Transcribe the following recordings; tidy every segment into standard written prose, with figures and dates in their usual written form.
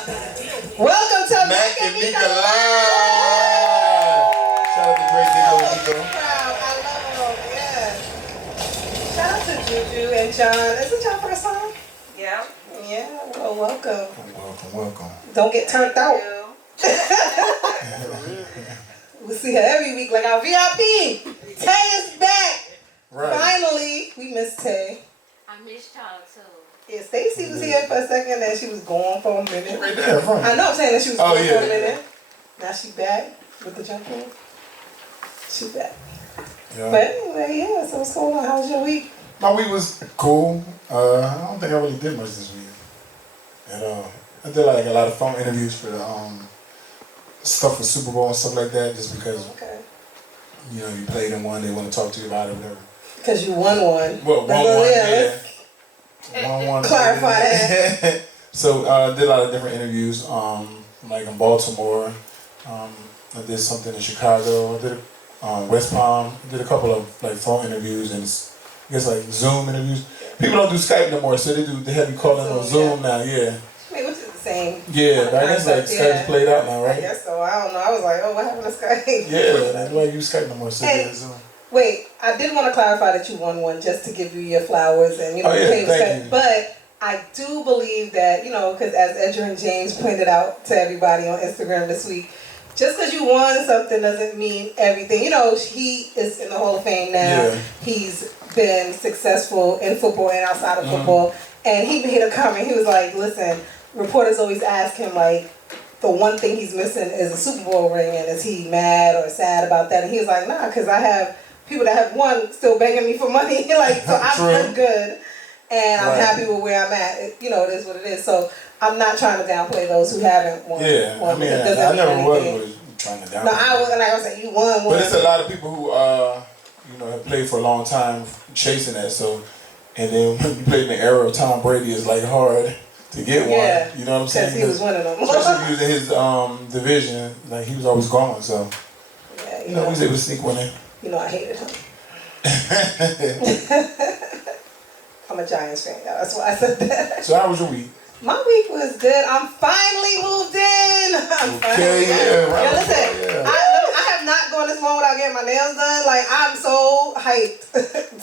Welcome to Mac Meeka live. Shout out to great Nico. Proud. I love them. Yes. Shout out to Juju and John. Is it your first time? Yeah. Yeah. Well, welcome. Welcome. Don't get turned out. We see her every week like our VIP. Tay is back. Right. Finally, we miss Tay. I missed y'all too. Yeah, Stacy was here for a second and she was gone for a minute. Right there, right. I know I'm saying that she was gone for a yeah. minute. Now she back with the jump in. She back. Yeah. But anyway, yeah, so what's going on? How was your week? My week was cool. I don't think I really did much this week at all. I did like a lot of phone interviews for the stuff for Super Bowl and stuff like that, just because you know you played in one, they want to talk to you about it, whatever. Because you won one. Well, won one, yeah. Won. Clarify that. So did a lot of different interviews, like in Baltimore. I did something in Chicago. I did West Palm. Did a couple of like phone interviews and I guess like Zoom interviews. People don't do Skype no more, so they have you calling on Zoom now. Yeah. I mean, which is the same. Yeah, but I guess like Skype's played out now, right? I guess so. I don't know. I was like, oh, what happened to Skype? Yeah, they don't use Skype no more, so yeah, Zoom. Wait, I did want to clarify that you won one just to give you your flowers and thank you. But I do believe that because as Edger and James pointed out to everybody on Instagram this week, just because you won something doesn't mean everything. He is in the Hall of Fame now. Yeah. He's been successful in football and outside of football, and he made a comment. He was like, "Listen, reporters always ask him like." The one thing he's missing is a Super Bowl ring, and is he mad or sad about that? And he was like, nah, because I have people that have won still begging me for money. So I'm good, and I'm happy with where I'm at. It is what it is. So I'm not trying to downplay those who haven't won. Yeah, I mean, I never was trying to downplay. No, I wasn't. Like I was saying, you won one. But it's a lot of people who, have played for a long time chasing that. So, and then when you played in the era of Tom Brady, it's like hard to get one, you know what I'm saying? Because he was one of them. Especially if he was in his division, like he was always gone, so he was able to sneak one in. I hated him. I'm a Giants fan, y'all. That's why I said that. So how was your week? My week was good. I'm finally moved in. Listen, I have not gone this long without getting my nails done. Like, I'm so hyped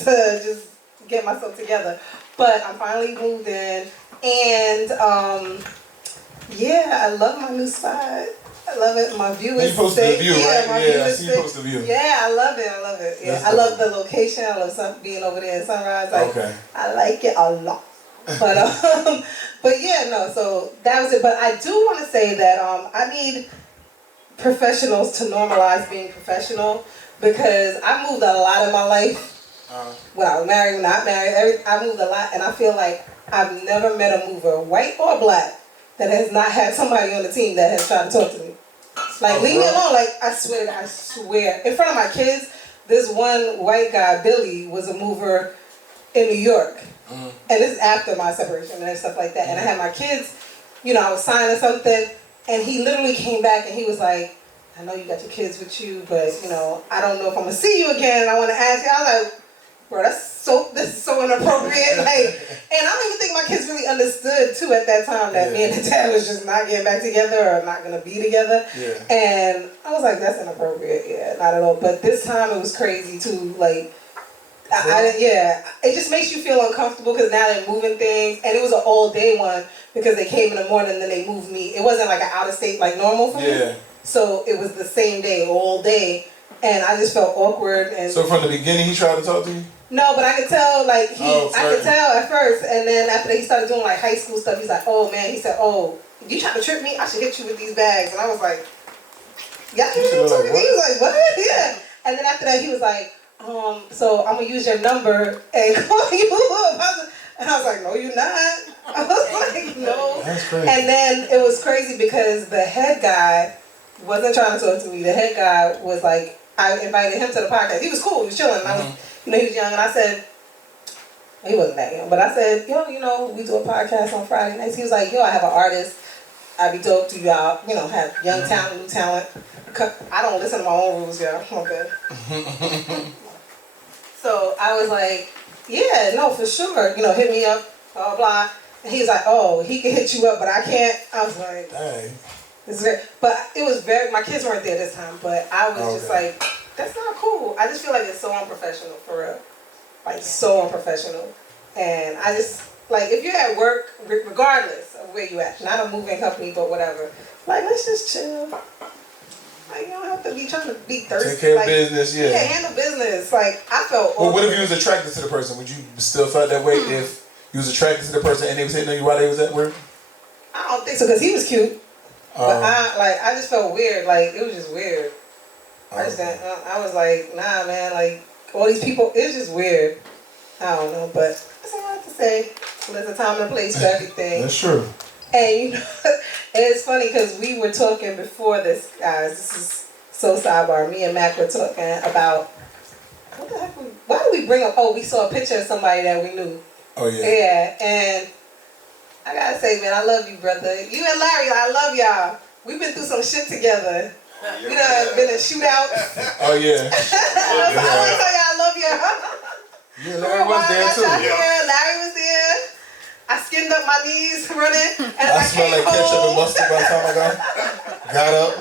to just get myself together. But I'm finally moved in. And, I love my new spot. I love it. My view is sick. View, yeah, right? my view is I see you post the view. Yeah, I love it. Yeah, I love the location. I love being over there in Sunrise. I like it a lot. But so that was it. But I do want to say that I need professionals to normalize being professional because I moved a lot in my life. When I was married, not married, I moved a lot, and I feel like I've never met a mover, white or black, that has not had somebody on the team that has tried to talk to me. Like, leave me alone. Like, I swear. In front of my kids, this one white guy, Billy, was a mover in New York. And this is after my separation and stuff like that. And I had my kids, I was signing something, and he literally came back and he was like, I know you got your kids with you, but, I don't know if I'm going to see you again. And I want to ask you. I was like, bro, this is so inappropriate. And I don't even think my kids really understood too at that time that me and the dad was just not getting back together or not gonna be together. Yeah. And I was like, that's inappropriate. Yeah, not at all. But this time it was crazy too. Like, it just makes you feel uncomfortable because now they're moving things, and it was an all day one because they came in the morning and then they moved me. It wasn't like an out of state like normal for me. So it was the same day, all day, and I just felt awkward. And so from the beginning, he tried to talk to you. No, but I could tell, I could tell at first, and then after he started doing like high school stuff, he's like, oh man, he said, oh, you trying to trip me? I should hit you with these bags. And I was like, yeah, he was like, what? Yeah. And then after that, he was like, so I'm gonna use your number and call you. And I was like, no, you're not. I was like, no. That's crazy. And then it was crazy because the head guy wasn't trying to talk to me. The head guy was like, I invited him to the podcast. He was cool, he was chilling. And I was, he was young, and I said, he wasn't that young, but I said, we do a podcast on Friday nights. He was like, I have an artist. I'd be dope to y'all, have young talent, new talent. I don't listen to my own rules, y'all. Okay. So I was like, yeah, no, for sure. Hit me up, blah, blah. And he's like, oh, he can hit you up, but I can't. I was like, Dang. but it was very, my kids weren't there this time, but I was just like, that's not cool. I just feel like it's so unprofessional, for real. Like, so unprofessional. And I just, like, if you're at work, regardless of where you at, not a moving company, but whatever, like, let's just chill. Like, you don't have to be trying to be thirsty. Take care like, of business, yeah. Yeah, handle business. Like, I felt Well, what if you was attracted to the person? Would you still felt that way if you was attracted to the person and they was hitting on you while they was at work? I don't think so, because he was cute. But I just felt weird. Like, it was just weird. I was like, nah, man, like, all these people, it's just weird. I don't know, but that's all I have to say. There's a time and a place for everything. That's true. And, you know, it's funny because we were talking before this, guys. This is so sidebar. Me and Mac were talking about, what the heck, why did we bring up, we saw a picture of somebody that we knew. Oh, yeah. Yeah, and I gotta say, man, I love you, brother. You and Larry, I love y'all. We've been through some shit together. You know, been in shootouts. Oh, yeah. I want to tell y'all I love y'all. Yeah, Larry was there too. Larry was there. I skinned up my knees running. And I smell like ketchup and mustard by the time I got up.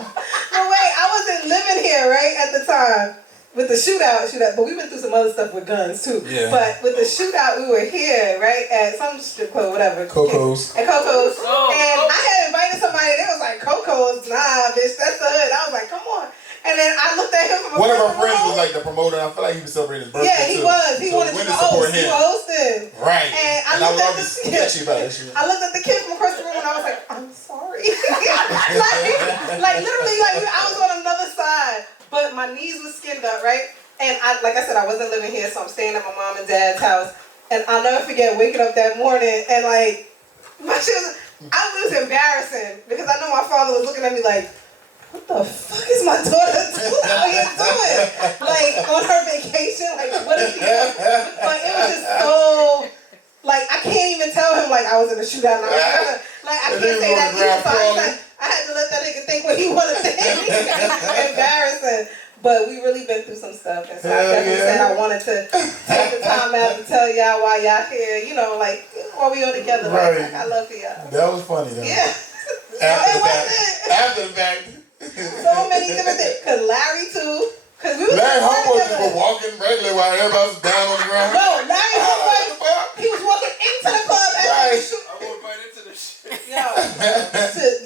No, wait, I wasn't living here, right, at the time. With the shootout, but we went through some other stuff with guns too. Yeah. But with the shootout, we were here, right, at some strip club, whatever. Coco's. At Coco's. And I had invited somebody, and they was like, Coco's? Nah, bitch, that's the hood. I was like, come on. And then I looked at him from one of our friends was like the promoter, and I feel like he was celebrating his birthday. Yeah, he was. He wanted to host. He was hosting. Right. And I looked at the kid. I looked at the kid from across the room, and I was like, I'm sorry. like literally, like I was on another side. But my knees was skinned up, right? And like I said, I wasn't living here, so I'm staying at my mom and dad's house. And I'll never forget waking up that morning and like, I was embarrassing because I know my father was looking at me like, what the fuck is my daughter out here doing? Like on her vacation, like what is she doing? But it was just so, like I can't even tell him like I was in a shootout. And I can't say that either. So I had to let that nigga think what he wanted to think. Embarrassing. But we really been through some stuff. And so I definitely said I wanted to take the time out to tell y'all why y'all here. You know, like, while we all together. Right. Like, I love y'all. That was funny, though. Yeah. After the fact. So many different things. Because Larry, too. Because we was Larry Humble just was walking regular while everybody was down on the ground. No, Larry Humble, he was walking into the club. Right. I walked right into the shit.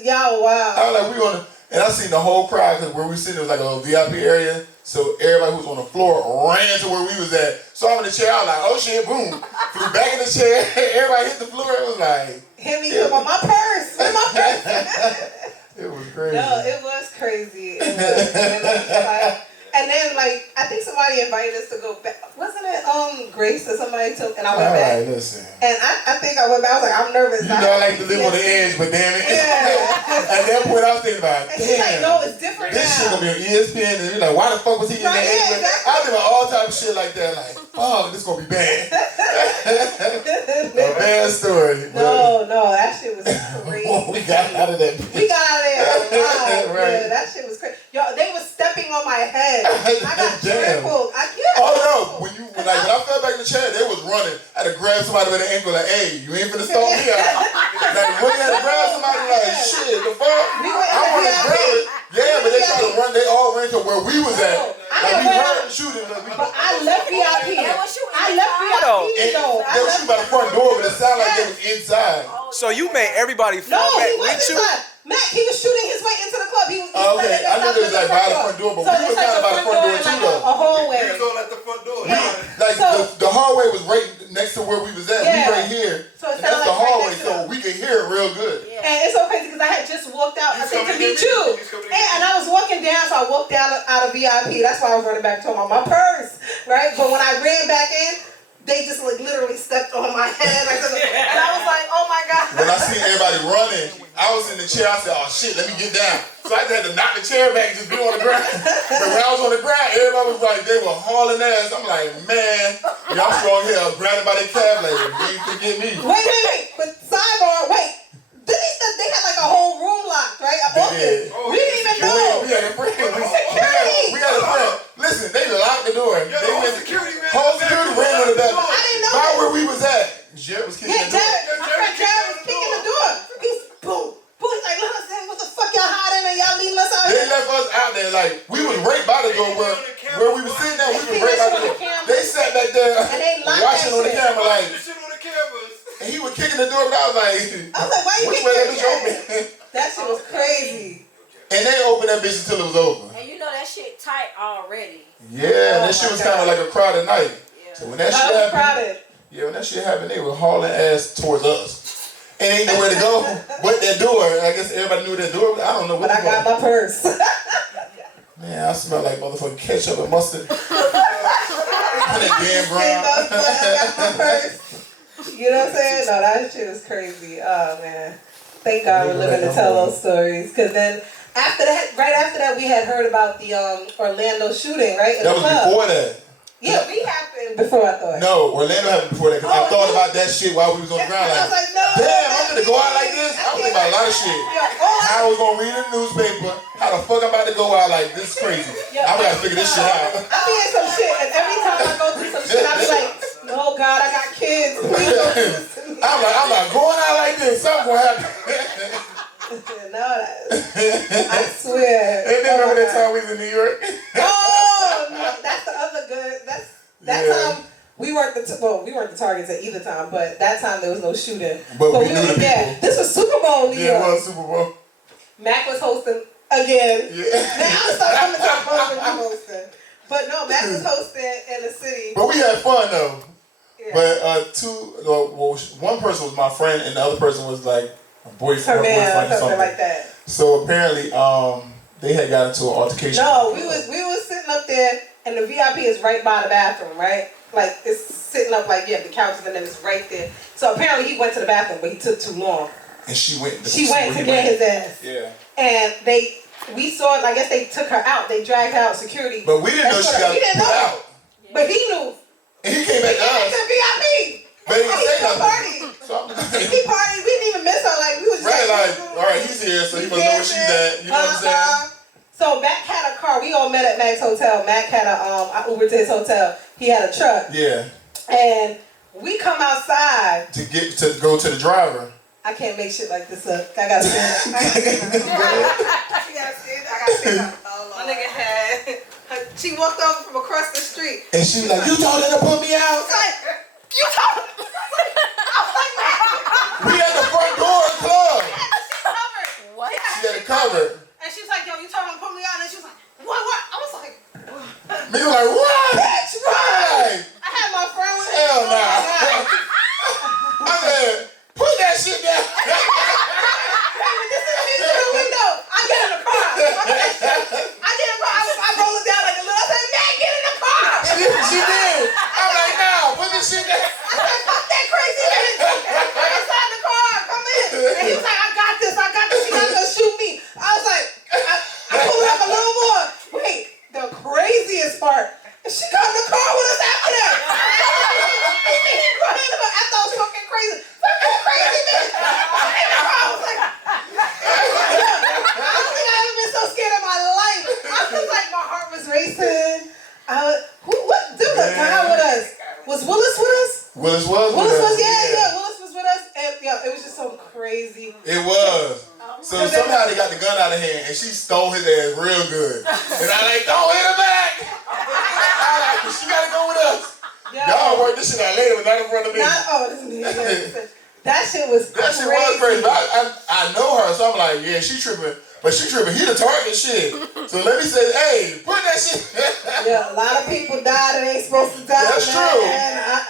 Yo, wow. I was like, we on the, and I seen the whole crowd because where we sitting it was like a little VIP area. So everybody who was on the floor ran to where we was at. So I'm in the chair. I was like, oh shit, boom. Flew back in the chair. Everybody hit the floor. It was like, hit me with my purse. With my purse. It was crazy. No, it was crazy. It was. And then, like, I think somebody invited us to go back. Wasn't it Grace or somebody took? And I went back. All right, listen. And I think I went back. I was like, I'm nervous. You know I like to live on the edge, but damn it. Yeah. At that point, I was thinking about, and she's like, no, it's different this shit gonna be on ESPN. And you're like, why the fuck was he in that edge? Exactly. I was thinking about all type of shit like that. Like, oh, this gonna be bad. A bad story. No, that shit was crazy. We got out of that. We got out of there. Right. Yeah, that shit was crazy. Yo, they were stepping on my head. I got trampled. Oh no! When I fell back in the chair, they was running. I had to grab somebody with an ankle like, hey, you ain't finna stop me out. Like when you had to grab somebody like, shit, the fuck? I want to grab it. Yeah, but they tried to run. They all ran to where we was at. Like we heard them shooting. But I left VIP. I left VIP though. They were shooting by the front door, but it sounded like they was inside. So you made everybody fall back with you? Mac, he was shooting his way into the club. He was okay, I knew it was like by the front door, but we was kind of by the front door too, though. A hallway. We was all at the front door. Like the hallway was right next to where we was at. We right here. So and that's the hallway, so we could hear it real good. Yeah. And it's so crazy because I had just walked out, I think, to meet you. And I was walking down, so I walked down out of VIP. That's why I was running back to my purse, right? But when I ran back in, they just like literally stepped on my head. And I was like, oh my God. When I seen everybody running, I was in the chair. I said, oh shit, let me get down. So I had to knock the chair back and just be on the ground. But when I was on the ground, everybody was like, they were hauling ass. I'm like, man, y'all strong here. I was grabbing by their calf like, you forget me. Wait. But sidebar, wait. They had like a whole room locked, right? We didn't even know. We had a friend. Security. We had a friend. Listen, they locked the door. Security ran. Whole security ran on the back. I didn't know by where we was at. Jared was kicking the door. Jared watching on the camera like. Shit on the cameras. And he was kicking the door, but I was like, why you which way that bitch open? open? That shit was crazy. And they opened that bitch until it was over. And you know that shit tight already. Yeah, that shit was kind of like a crowded night. Yeah. So when that shit happened, when that shit happened, they were hauling ass towards us. And ain't nowhere to go but that door. I guess everybody knew that door. I don't know what. But I got my purse. Man, I smell like motherfucking ketchup and mustard. That damn brown. I got my purse. You know what I'm saying? No, that shit was crazy. Oh man, thank God we're living to tell those stories. Cause then after that, right after that, we had heard about the Orlando shooting, right? That was before that. Yeah, we happened before I thought. No, Orlando happened before that. Cause I thought about that shit while we was on the ground. I was like, no. Damn, I'm gonna go out like this. I was thinking about a lot of shit. I was gonna read the newspaper. How the fuck I'm about to go out like this? Is crazy. I gotta figure this shit out. I be in some shit, and every time I go through some shit, I be like, no, God, I got kids. Please don't do this to me. I'm like going out like this. Something gonna happen. No, I swear. And then remember that time we was in New York? Oh, no, that's the other good. That time we weren't the targets at either time, but that time there was no shooting. But we knew the people. This was Super Bowl New York. Yeah, it was Super Bowl. Mac was hosting again. Yeah. Man, I'm starting coming to the point when you hosting. But no, Mac was hosting in the city. But we had fun though. Yeah. But one person was my friend and the other person was like a boyfriend or boyfriend or something like that. So apparently, they had got into an altercation. No, we was sitting up there, and the VIP is right by the bathroom, right? Like it's sitting up like the couches, and then it's right there. So apparently he went to the bathroom, but he took too long. And she went to get his ass. Yeah. And we saw it. I guess they took her out. They dragged her out. Security. But we didn't know she got put out. But he knew. And he came back to us. He came back to the VIP. But he didn't say nothing. Party. He partied. We didn't even miss her. Like we was right. Like, all right, he's here, so he must know where she's at. You know what I'm saying? So Mac had a car. We all met at Mac's hotel. Mac had I Ubered to his hotel. He had a truck. Yeah. And we come outside to go to the driver. I can't make shit like this up. I gotta stand up. My nigga had. She walked over from across the street. And she was like, "You told her to put me out." You told her. I was like, we at the front door of the club. She covered. What? She had it covered. And she was like, "Yo, you told her to put me out." And she was like, "What? I was like, me was like, "What? Bitch, right?" I had my friend with me. Hell nah. I said, "Put that shit down." This is me through the window. I get in the car. I get in the car. I roll it down like a little. I said, "Man, get in the car." She did. I'm like, "Now, put this shit down." I said, "Fuck that crazy bitch. Get inside the car. Come in." And he was like, "I got this. You're not gonna shoot me." I was like, I pulled it up a little more. Wait, the craziest part. She got in the car with us after that. After I was fucking crazy. Fucking crazy bitch. I was like, I don't think I've ever been so scared in my life. I was like, my heart was racing. What dude was guy with us? Was Willis with us? Willis was Willis with us. Was, yeah, Willis was with us. And it was just so crazy. It was. So somehow they got the gun out of hand and she stole his ass real good. And I like, "Don't hit her back." I like, she gotta go with us. Y'all work this shit out later, but not in front of me. That shit was crazy. That shit was crazy. I know her, so I'm like, yeah, she tripping. But she tripping. He the target shit. So let me say, hey, put that shit. Yeah, a lot of people died and ain't supposed to die. That's true.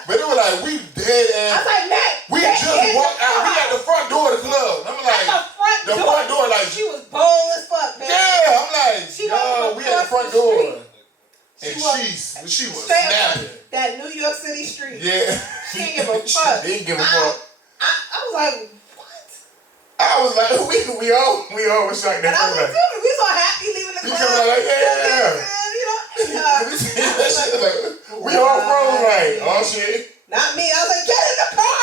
But it was like, we dead ass. I was like, Matt, we just walked out. We at the front door of the club. I'm like, the front door, like, she was bold as fuck, man. Yeah, I'm like, yo, we at the front door. And she was snapping. That New York City street. Yeah. She didn't give a fuck. She didn't give a fuck. I was like, what? I was like, we all was shocked. And I was like, dude, we so happy leaving the club. You like, yeah. We all froze like, oh shit. Not me. I was like, get in the car.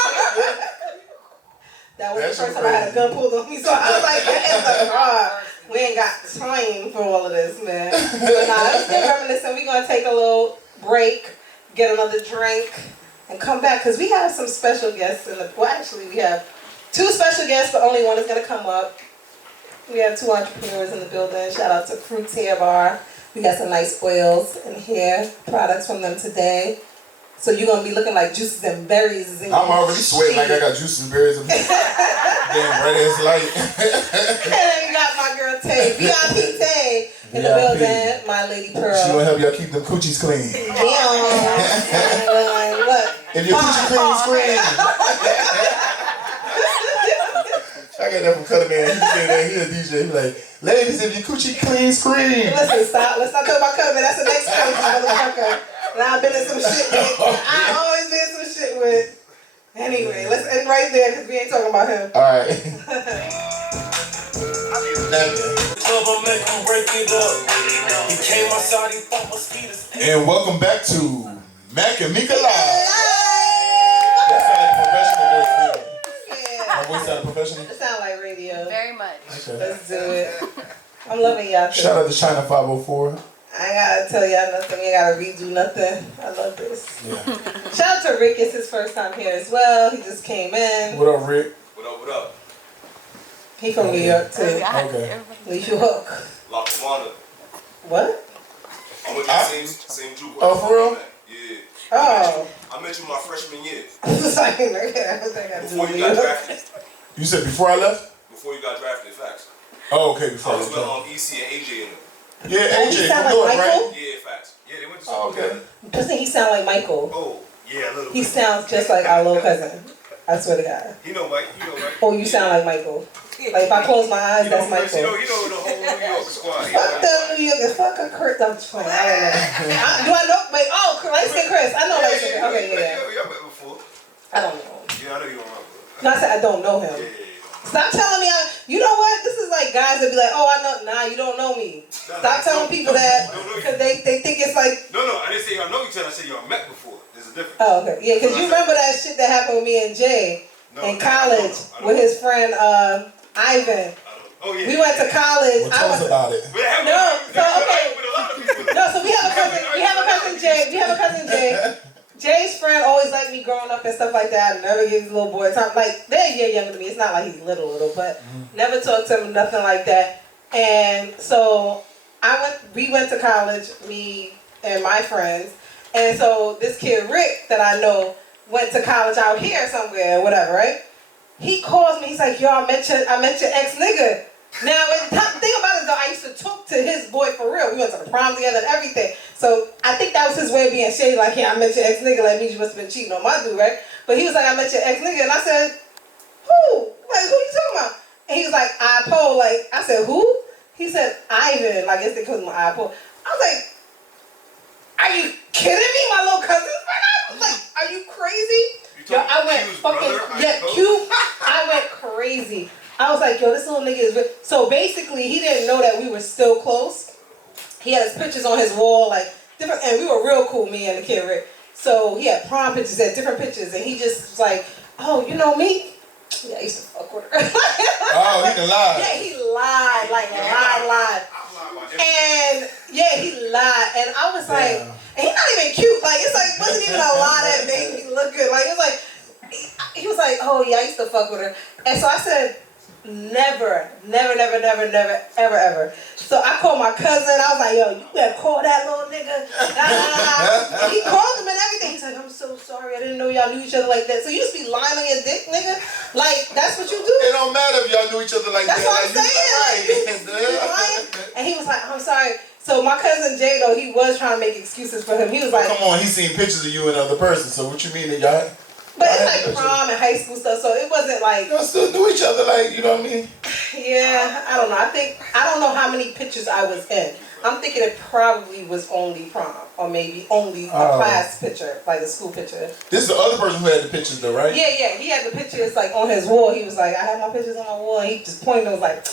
That was the first time I had a gun pulled on me. So I was like, get in the car. We ain't got time for all of this, man. But nah, let's get reminiscent. We're going to take a little break, get another drink, and come back. Because we have some special guests actually, we have 2 special guests, but only one is going to come up. We have 2 entrepreneurs in the building. Shout out to Fruits Hair Bar. We got some nice oils and hair products from them today. So you're gonna be looking like juices and berries. I'm already sweating like I got juices and berries. Damn, bright ass light. And then we got my girl Tay, VIP Tay in the building. My lady Pearl. She gonna help y'all keep them coochies clean. Damn. Look. If your coochie clean, scream. I got that from Cutter Man. He say that. He a DJ. He like, ladies, if your coochie clean, scream. Listen, stop. Let's not talk about Cutter Man. That's the next crazy motherfucker. And I've been in some shit with. I've always been in some shit with. Anyway, let's end right there because we ain't talking about him. All right. And welcome back to Mac Meeka Live. That sounds like professional voice. Yeah. My voice sound professional? It sound like radio. Very much. Okay. Let's do it. I'm loving y'all too. Shout out to China 504. I ain't gotta tell y'all nothing. We ain't gotta redo nothing. I love this. Yeah. Shout out to Rick. It's his first time here as well. He just came in. What up, Rick? What up, what up? He from New York too. Okay. Leave you hook. La Pomada. What? I went to the same Jew. Oh, for real? Yeah. Oh. I met you my freshman year. I was like, Before you got drafted. You said before I left? Before you got drafted, facts. Oh, okay, before I I was left. with EC and AJ in them. Yeah, Oh, he AJ sound from like North, Michael? right? Yeah, facts. Yeah, they went to Oh, school okay. together. Doesn't he sound like Michael? Oh, yeah, a little He bit. sounds just like our little cousin. I swear to God. You know Mike, Oh, you sound like Michael. Like if I close my eyes, that's Michael. You know the whole New York squad. Fuck the New York, fuck a Chris. I'm just playing. I don't know. Do I know? Wait, oh, let's say Chris. I know let's say Chris. Okay, yeah. Yeah, I met before. I don't know. Yeah, I know you don't remember. No, I said I don't know him. Yeah. Stop telling me. You know what? This is like guys that be like, oh, I know. Nah, you don't know me. Stop telling people that because they think it's like. No, I didn't say y'all know each other. I said y'all met before. There's a difference. Oh, okay. Yeah, because you remember that shit that happened with me and Jay in college with his friend Ivan. Oh yeah. We went to college. Well, tell us about it. No, so okay. No, so we have a cousin. We have a cousin Jay. Jay's friend always liked me growing up and stuff like that. I never gave his little boy time. Like they're a year younger than me. It's not like he's little, but never talked to him, nothing like that. And so we went to college, me and my friends. And so this kid Rick that I know went to college out here somewhere or whatever, right? He calls me. He's like, "Yo, I met your ex nigga." Now, the thing about it though, I used to talk to his boy for real. We went to the prom together and everything. So I think that was his way of being shady. Like, yeah, I met your ex nigga. Like, means you must have been cheating on my dude, right? But he was like, "I met your ex nigga," and I said, "Who? Like, who you talking about?" And he was like, "iPo." Like, I said, "Who?" He said, "Ivan." Like, I guess they call him iPo. I was like, "Are you kidding me? My little cousin's friend?" I was like, "Are you crazy?" Yo, I went fucking Q. I went crazy. I was like, yo, this little nigga is real. So basically, he didn't know that we were still close. He had his pictures on his wall, like different, and we were real cool, me and the kid Rick. So he had prom pictures, had different pictures, and he just was like, "Oh, you know me? Yeah, I used to fuck with her." Oh, he can lie. Yeah, he lied, like lied. And yeah, he lied, and I was like, and he's not even cute. Like it's like wasn't even a lie that made me look good. Like it was like he was like, "Oh yeah, I used to fuck with her," and so I said, Never, ever. So I called my cousin. I was like, "Yo, you better call that little nigga." He called him and everything. He's like, "I'm so sorry. I didn't know y'all knew each other like that." So you just be lying on your dick, nigga? Like, that's what you do? It don't matter if y'all knew each other like that's that. That's what I'm saying. Like, you lying? And he was like, "I'm sorry." So my cousin Jay, though, he was trying to make excuses for him. He was like, "Come on, he's seen pictures of you and other person. So what you mean that y'all?" But it's like prom and high school stuff, so it wasn't like... Y'all still knew each other, like, you know what I mean? Yeah, I don't know. I don't know how many pictures I was in. I'm thinking it probably was only prom, or maybe only a class picture, like a school picture. This is the other person who had the pictures though, right? Yeah, he had the pictures like on his wall. He was like, "I had my pictures on my wall," and he just pointed and was like,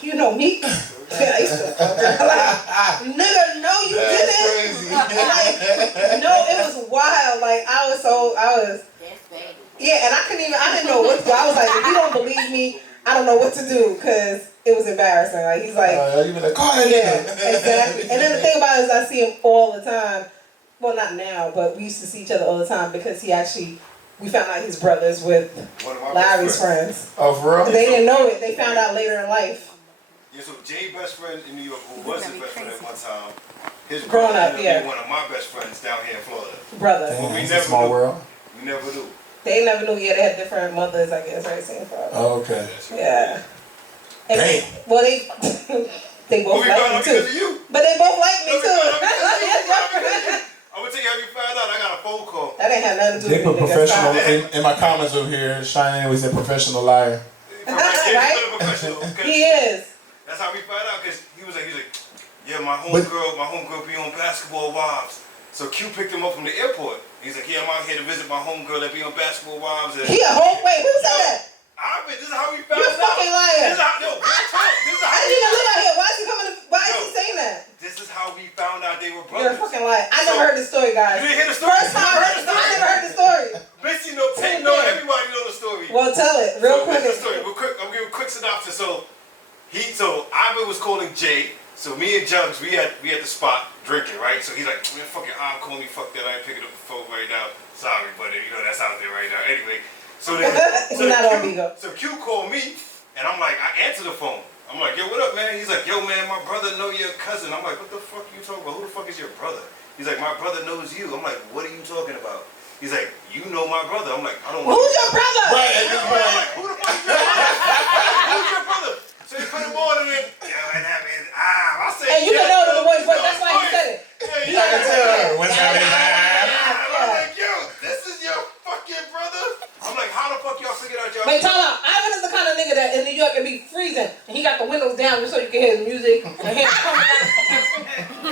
"You know me?" Yeah, I used to fuck her. Like, nigga, no, you didn't. Crazy. Like, no, it was wild. Like, I was. Yeah, and I didn't know what to do. I was like, if you don't believe me, I don't know what to do, because it was embarrassing. Like, he's like, you been like, call that nigga. Exactly. And then the thing about it is I see him all the time. Well, not now, but we used to see each other all the time because we found out he's brothers with Larry's friends. Oh, for real? They didn't know it. They found out later in life. Yeah, so Jay's best friend in New York, who was his best friend at one time, his Growing brother up, ended yeah. being one of my best friends down here in Florida. Brother. Damn, we it's never a small knew. world. We never knew. They never knew. Yeah, they had different mothers, I guess, right? Same father. Oh, okay. Yeah. And Damn. well, they they both we like found me out too. because of you. But they both like me No, we too. found out because of you. I'm gonna tell you how we found out. I got a phone call. That ain't had nothing to do They with put me. professional in my comments over here. Shine always said professional liar. Right? Professional. He is. That's how we found out because he was like, yeah, my homegirl be on Basketball Wives. So Q picked him up from the airport. He's like, yeah, I'm out here to visit my homegirl that be on Basketball Wives. And He a whole wait. Who said that? This is how we found You're a out. fucking liar. This is how, real talk. This is how I didn't even live out here. Why is he coming? Why is he saying that? This is how we found out they were brothers. You're a fucking liar. I never heard the story, guys. You didn't hear the story? First time I never heard the story. Bitch, everybody know the story. Well, tell it real quick. The story. I'm gonna give a quick synopsis. So Ivan was calling Jay. So me and Jugs, we at the spot drinking, right? So he's like, man, fucking call me, fuck that, I ain't picking up the phone right now. Sorry, but that's out there right now. Anyway, so then so Q called me, and I'm like, I answer the phone. I'm like, yo, what up, man? He's like, yo, man, my brother know your cousin. I'm like, what the fuck are you talking about? Who the fuck is your brother? He's like, my brother knows you. I'm like, what are you talking about? He's like, you know my brother. I'm like, I don't know. Who's your brother? Right at this point. I'm like, who the fuck is your brother? Who's your brother? So he put him on and then, I said, and you can know the voice, but that's why he said it. Yeah, You gotta tell her what's happening. I'm like, yo, this is your fucking brother? I'm like, how the fuck y'all figured out y'all? Wait, time out. Ivan is the kind of nigga that in New York can be freezing, and he got the windows down just so you can hear his music and hear him coming out.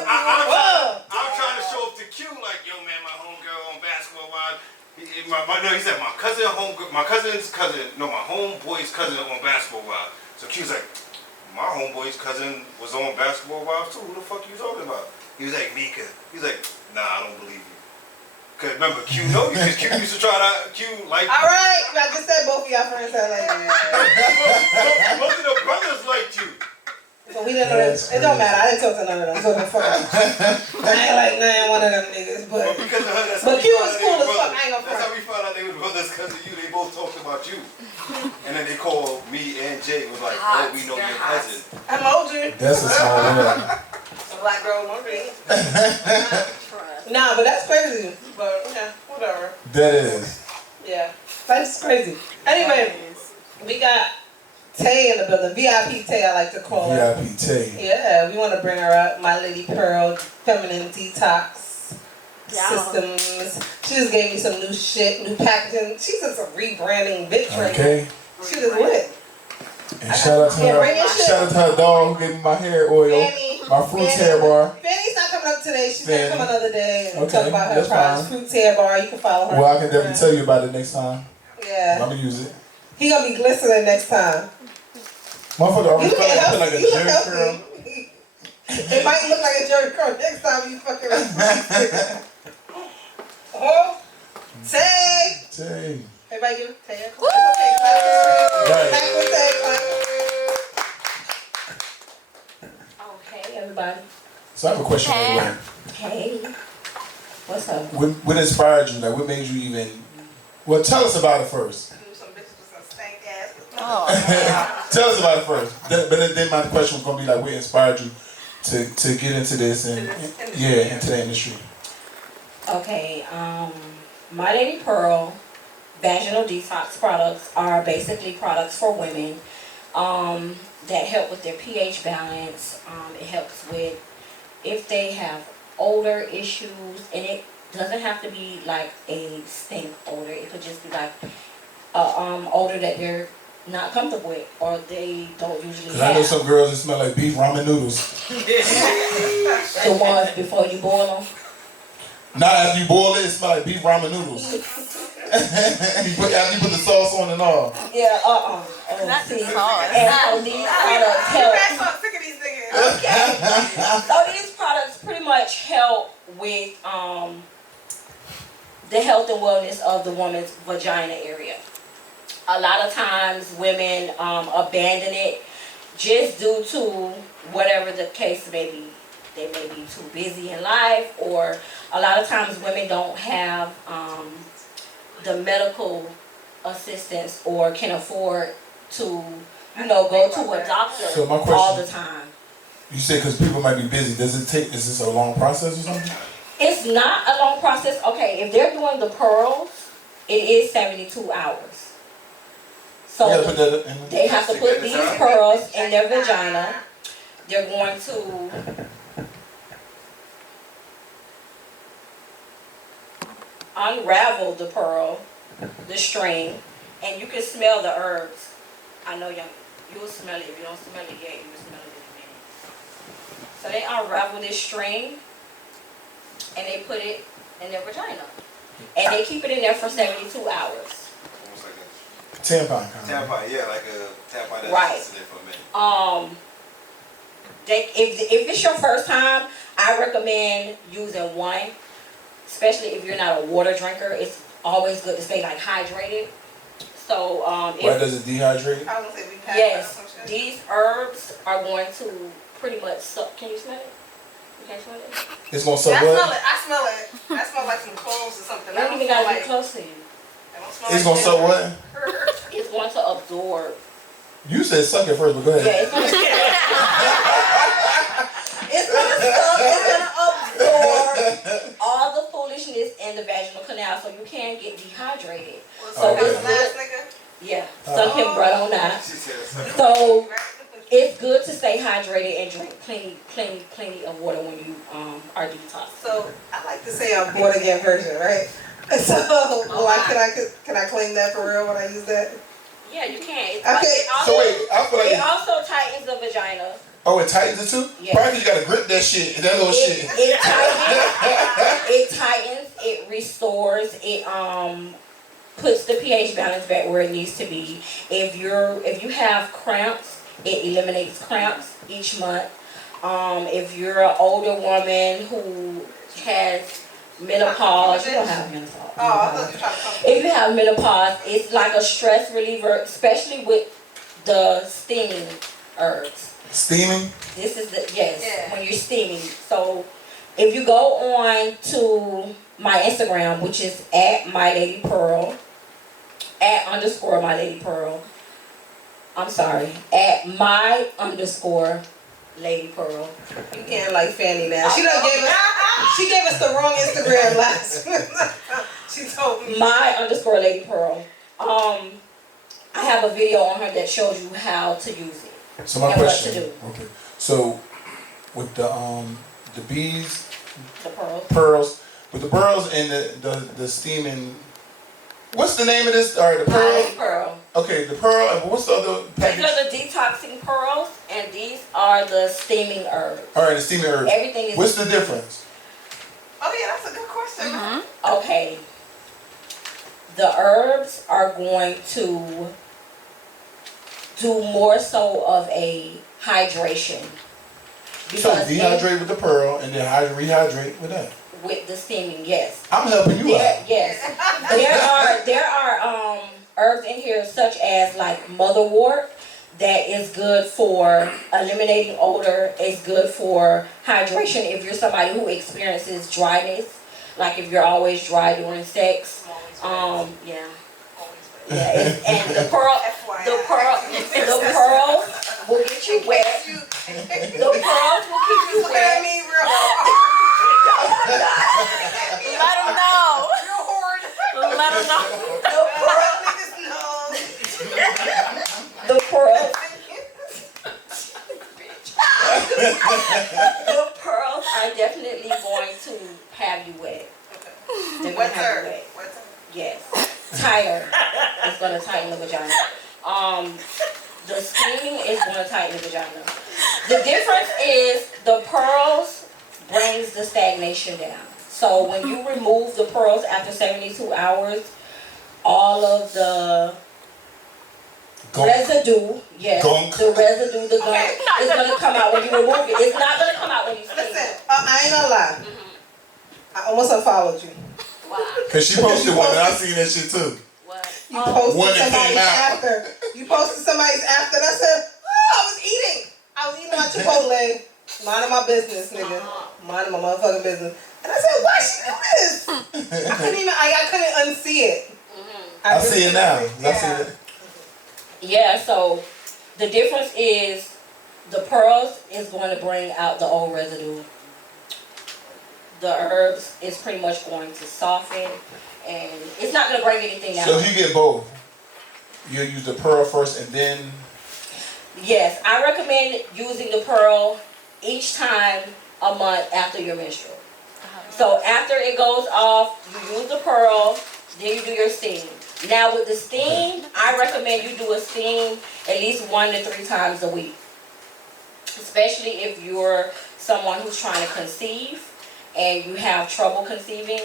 I'm trying to show up to Q like, yo, man, my homegirl on Basketball Wives. He said my homeboy's cousin on Basketball Wives. So Q's like, my homeboy's cousin was on Basketball Wives too. Who the fuck you talking about? He was like, Meeka. He's like, nah, I don't believe you. Cause remember, Q know you, cause Q used to try to, like. Alright, I just said both of y'all friends had like you. Most of the brothers liked you. So we didn't know that. It don't matter. I didn't talk to none of them. So fuck them. I ain't like one of them niggas, but Because of her, Q is cool as fuck. I ain't gonna That's how front. we found out they were brothers because of you. They both talked about you. And then they called me and Jay. Was like, oh, we know your cousin. I'm older. That's a small world. A black girl wondering. Nah, but that's crazy. But yeah, whatever. That is. Yeah, that's crazy. Anyway, we got Tay in the building. VIP Tay, I like to call her. VIP Tay. Yeah, we want to bring her up. My Lady Pearl, Feminine Detox Systems. She just gave me some new shit, new packaging. She's just a rebranding bitch right now. Okay. She just lit. And shout out to her dog who gave me my hair oil. Fanny. My Fruits hair bar. Fanny's not coming up today. She's going to Fanny. come another day and Okay, talk about her that's products. fine. Fruits hair bar. You can follow her. Well, I can definitely tell you about it next time. Yeah. I'm gonna use it. He gonna be glistening next time. Motherfucker already You look felt healthy. like a You look jerry curl. healthy. It might look like a jerry curl next time you fucking Oh, Tay. Tay. Everybody give Tay a clap. It's okay. Clap. Right. Clap for Tay. Clap. Okay, everybody. So I have a question for you. Hey. What's up? What inspired you? Like, what made you even? Well, tell us about it first. Some bitches with some stank ass. Oh, Tell us about it first. But then my question was gonna be like, what inspired you to get into this and into the industry? okay. My Lady Pearl vaginal detox products are basically products for women that help with their pH balance. It helps with if they have odor issues, and it doesn't have to be like a stink odor. It could just be like odor that they're not comfortable with or they don't usually have. I know some girls that smell like beef ramen noodles. The ones before you boil them. Not after you boil it, it smell like beef ramen noodles. after you put the sauce on and all. Yeah, Not see. the sauce. And so these products help. I'm sick of these niggas. Okay. So these products pretty much help with the health and wellness of the woman's vagina area. A lot of times women abandon it just due to whatever the case may be. They may be too busy in life, or a lot of times women don't have the medical assistance or can afford to, go to a doctor So my question- all the time. You say because people might be busy. Does it take? Is this a long process or something? It's not a long process. Okay, if they're doing the pearls, it is 72 hours. So they have to put these pearls in their vagina. They're going to unravel the pearl, the string, and you can smell the herbs. I know you will smell it. If you don't smell it yet, you will smell it in a minute. So they unravel this string and they put it in their vagina. And they keep it in there for 72 hours. Almost like a tampon kind of. tampon, yeah, like a tampon that's Right. sitting there for a minute. If it's your first time, I recommend using one, especially if you're not a water drinker. It's always good to stay like hydrated. So why does it dehydrate? I was gonna say we passed yes, out some shit. these herbs are going to pretty much suck. Can you smell it? You can't smell it? It's gonna suck I what? smell it. I smell it. I smell like some cloves or something. You don't even gotta get close to you. It's gonna suck what? It's going to absorb. You said suck it first, but go ahead. Yeah, it's gonna It's gonna suck. It's gonna absorb all the foolishness in the vaginal canal, so you can get dehydrated. So Okay. it's last nigga. Yeah, suck him right on that. She said something. So it's good to stay hydrated and drink plenty of water when you are detoxed. So I like to say I'm born again version, right? So can I claim that for real when I use that? Yeah, you can. Okay. So wait, I feel like It also tightens the vagina. it tightens it too? Yeah. Probably 'cause you gotta grip that shit, that little shit. It tightens, it restores, it puts the pH balance back where it needs to be. If you have cramps, it eliminates cramps each month. If you're an older woman who has menopause, you don't have menopause. Oh, I thought you were trying to come. If you have menopause, it's like a stress reliever, especially with the steaming herbs. Steaming? This is Yeah. when you're steaming. So if you go on to my Instagram, which is at @myladypearl, @_myladypearl. I'm sorry, @my_ladypearl. You can't like Fanny now. She gave us the wrong Instagram last week. She told me. My_ladypearl. I have a video on her that shows you how to use it. So my And what question. to do. Okay. So with the bees, The pearls. pearls, with the pearls and the steaming, what's the name of this? All right, the pearl. Lady pearl. Okay, the pearl. And what's the other These package? are the detoxing pearls, and these are the steaming herbs. All right, the steaming herbs. Everything is. What's the difference? Oh yeah, that's a good question. Okay. The herbs are going to do more so of a hydration. So dehydrate with the pearl and then rehydrate with that. With the steaming, yes. I'm helping you out. Yes. There are herbs in here such as like motherwort that is good for eliminating odor. It's good for hydration if you're somebody who experiences dryness, like if you're always dry during sex. Yeah. And the pearls will get you wet. The pearls will keep you Look at wet. me real hard. Let them know. Real hard. Let them know. The pearl niggas know. The pearls are definitely going to have you wet. They're going to have you wet. Yes. Tighter. It's going to tighten the vagina. The steaming is going to tighten the vagina. The difference is the pearls brings the stagnation down. So when you remove the pearls after 72 hours, all of the residue, yes, Gunk. the residue, the gunk, is going to come out when you remove it. It's not going to come out when you steam Listen, it. I ain't gonna lie. I almost unfollowed you. Wow. Cause she posted one and I seen that shit too. What? You posted One that somebody's came out. after. You posted somebody's after, and I said, "Oh, I was eating my Chipotle, minding my business, nigga, minding my motherfucking business." And I said, "Why she do this?" I couldn't unsee it. I see it now. I see Yeah. it. Yeah, so the difference is The pearls is going to bring out the old residue. The herbs is pretty much going to soften, and it's not going to bring anything out. So if you get both, you'll use the pearl first and then... Yes, I recommend using the pearl each time a month after your menstrual. So after it goes off, you use the pearl, then you do your steam. Now with the steam, I recommend you do a steam at least 1 to 3 times a week. Especially if you're someone who's trying to conceive and you have trouble conceiving,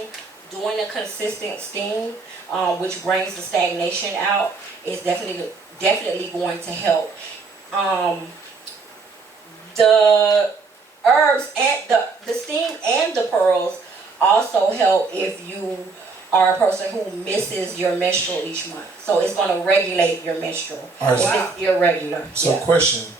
doing a consistent steam, which brings the stagnation out, is definitely going to help. The herbs and the steam and the pearls also help if you are a person who misses your menstrual each month. So it's going to regulate your menstrual. All right, if it's irregular. So question,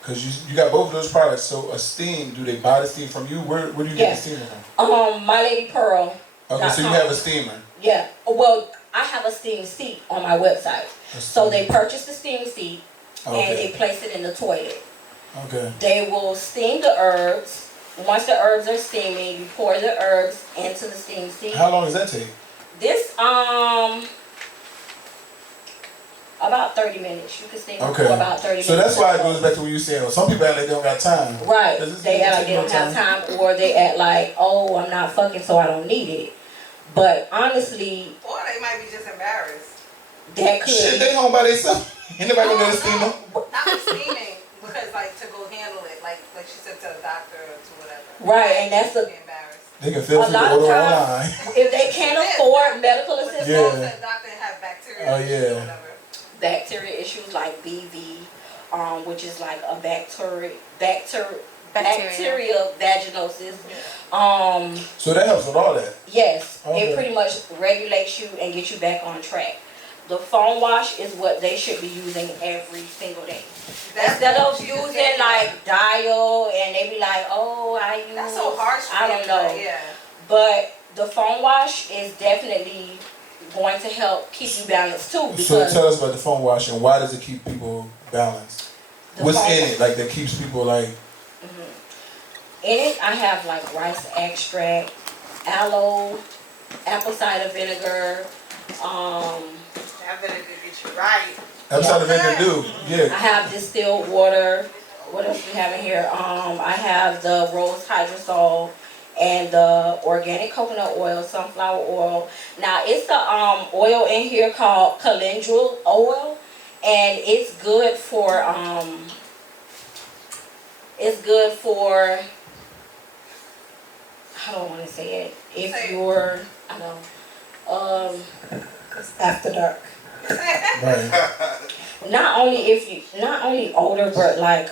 because you got both of those products, so a steam, do they buy the steam from you? Where do you get the steamer from? My Lady Pearl. Okay, so you have a steamer. Yeah. Well, I have a steam seat on my website. So they purchase the steam seat and they place it in the toilet. Okay. They will steam the herbs. Once the herbs are steaming, you pour the herbs into the steam seat. How long does that take? This about 30 minutes. You can steam it for about 30 minutes. So that's why it goes back to what you saying. Some people act like they don't got time. Right. They act like they don't have time, or they act like, oh, I'm not fucking, so I don't need it. But honestly, or they might be just embarrassed. That could. Shit, they home by themselves. Ain't nobody gonna get a steamer. Not steaming, because like to go handle it, like she said, to the doctor or to whatever. Right, and that's the. They can feel free to order online. If they can't afford medical assistance, the doctor have bacteria issues or whatever. Bacteria issues like BV, which is like a bacteria vaginosis. So that helps with all that. Yes, it pretty much regulates you and gets you back on track. The foam wash is what they should be using every single day. Instead of using like Dial, and they be like, oh, I use. That's so harsh. I don't know. Yeah. But the foam wash is definitely going to help keep you balanced too. So tell us about the foam wash and why does it keep people balanced? What's in it like that keeps people like? In it, I have like rice extract, aloe, apple cider vinegar. That vinegar gets you right. Apple cider vinegar do, yeah. I have distilled water. What else we have in here? I have the rose hydrosol and the organic coconut oil, sunflower oil. Now it's the oil in here called calendula oil, and it's good for I don't want to say it. If you're, I know, it's after dark. Right. Not only older, but like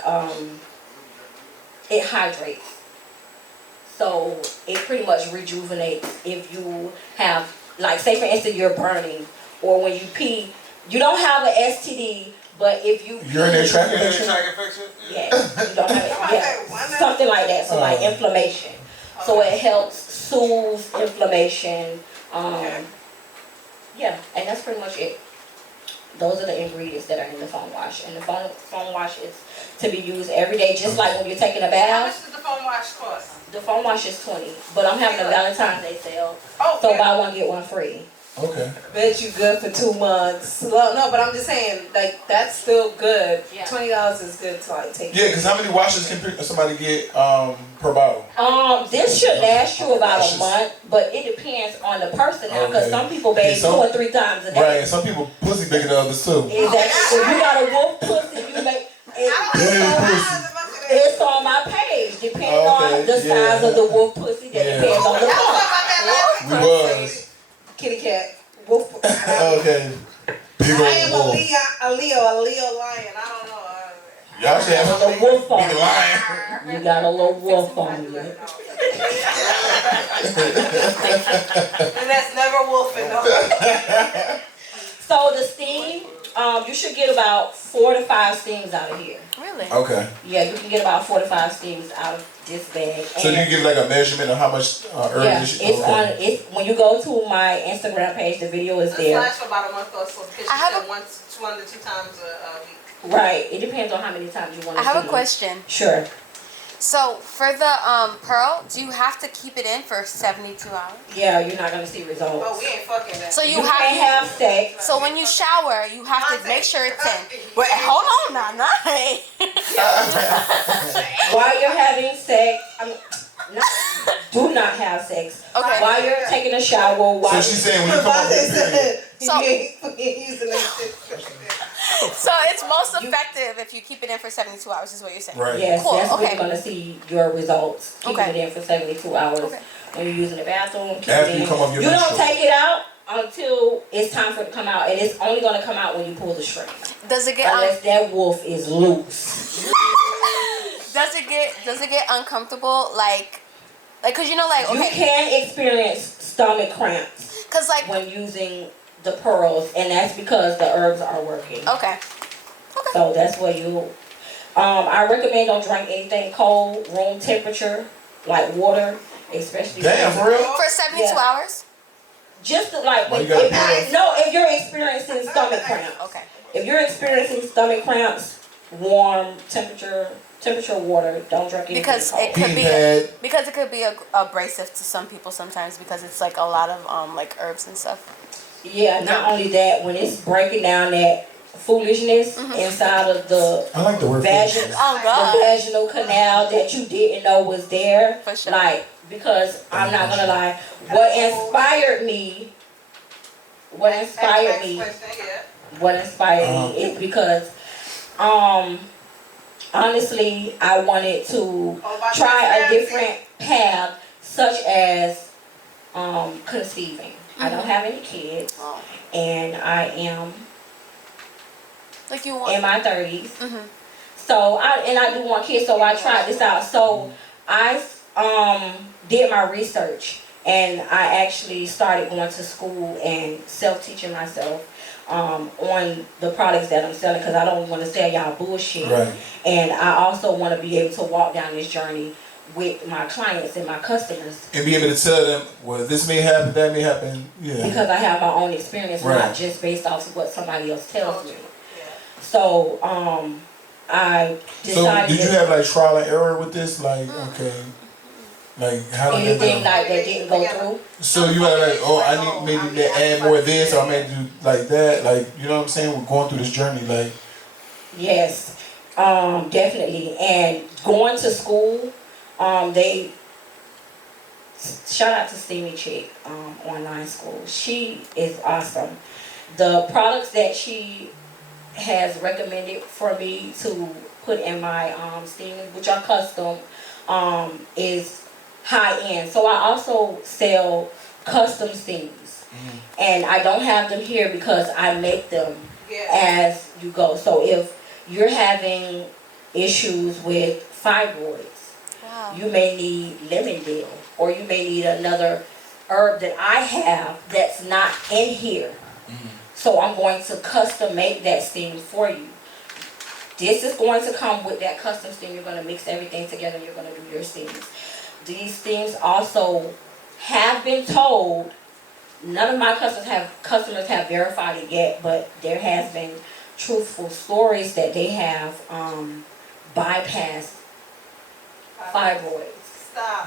it hydrates. So it pretty much rejuvenates if you have, like, say for instance you're burning, or when you pee, you don't have an STD, but if you urinary tract infection. Yeah, you don't have it. Yeah, something like that. So like inflammation. So it helps soothe inflammation. Yeah, and that's pretty much it. Those are the ingredients that are in the foam wash. And the foam wash is to be used every day, just like when you're taking a How bath. much does the foam wash cost? The foam wash is $20, but I'm having a Valentine's Day sale. Oh, so buy one, get one free. Okay. Bet you good for 2 months. Well, no, but I'm just saying, like, that's still good. Yeah. $20 is good to like take. Yeah, because how many washes can somebody get per bottle? This should last you about a month, but it depends on the person now, because some people bathe 2 or 3 times a day. Right, and some people pussy bigger than others too. Exactly. If you got a wolf pussy, you make it's on my page. Depending on the size of the wolf pussy, that depends on the pump. We was. Kitty cat. Wolf. Okay. Big old I am wolf. a Leo lion. I don't know. Y'all should have a wolf on big you. lion. You got a little wolf on you. And that's never wolfing, no. So the steam, you should get about 4 to 5 steams out of here. Really? Okay. Yeah, you can get about 4 to 5 steams out of this bag. So do you give like a measurement of how much herbs? Yeah, you should, it's on. It's when you go to my Instagram page, the video is there. This lasts for about a month or so, because she said 1 to 2 times a week. Right. It depends on how many times you want to I have a question. Sure. So for the pearl, do you have to keep it in for 72 hours? Yeah, you're not gonna see results. Oh, we ain't fucking that. So you can't have sex. So when you shower, you have to make sure it's in. Wait, hold on now, While you're having sex, do not have sex. Okay. While you're taking a shower, while So she's saying when you come off your period. So- you ain't using that shit. So it's most effective if you keep it in for 72 hours, is what you're saying. Right. yes, Cool, that's when okay. you're gonna see your results. Keeping Okay. it in for 72 hours. Okay. When you're using the bathroom, keep After it you in. come off your You don't menstrual. take it out until it's time for it to come out, and it's only gonna come out when you pull the string. Does it get Unless that wolf is loose. does it get uncomfortable like cuz you know like You okay, can experience stomach cramps cuz like when using the pearls, and that's because the herbs are working. okay. So that's what you. I recommend don't drink anything cold, room temperature, like water, especially. Damn, for real? For 72 Yeah. hours? Just like Well, you gotta if you're experiencing stomach cramps. Okay. If you're experiencing stomach cramps, warm temperature water. Don't drink anything Because cold. it could be Heating pad. because it could be abrasive to some people sometimes because it's like a lot of like herbs and stuff. Yeah, not only that, when it's breaking down that foolishness inside of the I like the word vaginal, Oh the god. vaginal canal that you didn't know was there. For sure. Like, because I'm not gonna lie, what inspired me Next question, yeah. is because honestly I wanted to try a different path, such as conceiving. I don't have any kids, Oh. and I am Like you want in my 30s. Mhm. So I do want kids, so I tried this out. So I did my research, and I actually started going to school and self-teaching myself on the products that I'm selling, because I don't want to sell y'all bullshit. Right. And I also want to be able to walk down this journey with my clients and my customers, And be able to tell them, well, this may happen, that may happen. Yeah. because I have my own experience, Right. not just based off of what somebody else tells me. Yeah. So I So decided did you have like trial and error with this? Like, okay. Like how did anything that like that didn't go through. So you had like, oh, I need maybe to add more of this, or I may do like that. Like, you know what I'm saying? We're going through this journey. Like, Yes, definitely. And going to school, they shout out to Steamy Chick online school. She is awesome. The products that she has recommended for me to put in my steam, which are custom, is high end. So I also sell custom steams, and I don't have them here because I make them as you go. So if you're having issues with fibroids, Wow. you may need lemon or you may need another herb that I have that's not in here. So I'm going to custom make that steam for you. This is going to come with that custom steam. You're going to mix everything together. You're going to do your steams. These steams also have been told, none of my customers have verified it yet, but there has been truthful stories that they have bypassed fibroids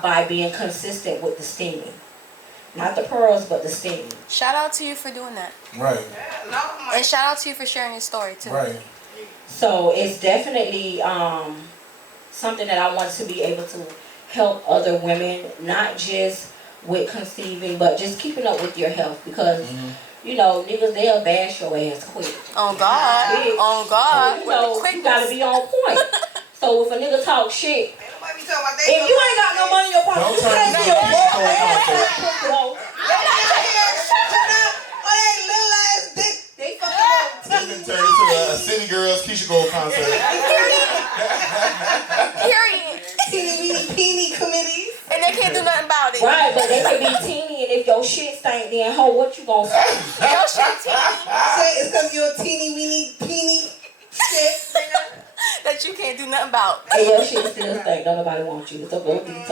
by being consistent with the steaming. Not the pearls, but the steaming. Shout out to you for doing that. right, And shout out to you for sharing your story too. right. So it's definitely something that I want to be able to help other women, not just with conceiving, but just keeping up with your health, because you know, niggas, they'll bash your ass quick. Oh God. Bitch. Oh God. So, you know, you gotta be on point. So if a nigga talk shit, if you ain't got no money in your pocket, Don't you turn can't this be your into broke a ass concert. pussy hoe. They Turn into a City Girls Keisha Gold concert. Period. teeny committees. And they can't do nothing about it. Right, but they can be teeny, and if your shit stink, then hoe, what you gonna say? Your shit teeny So it's because you're a teeny weeny peeny shit, nigga. that you can't do nothing about. And your shit still stink. Don't nobody want you. So go detox.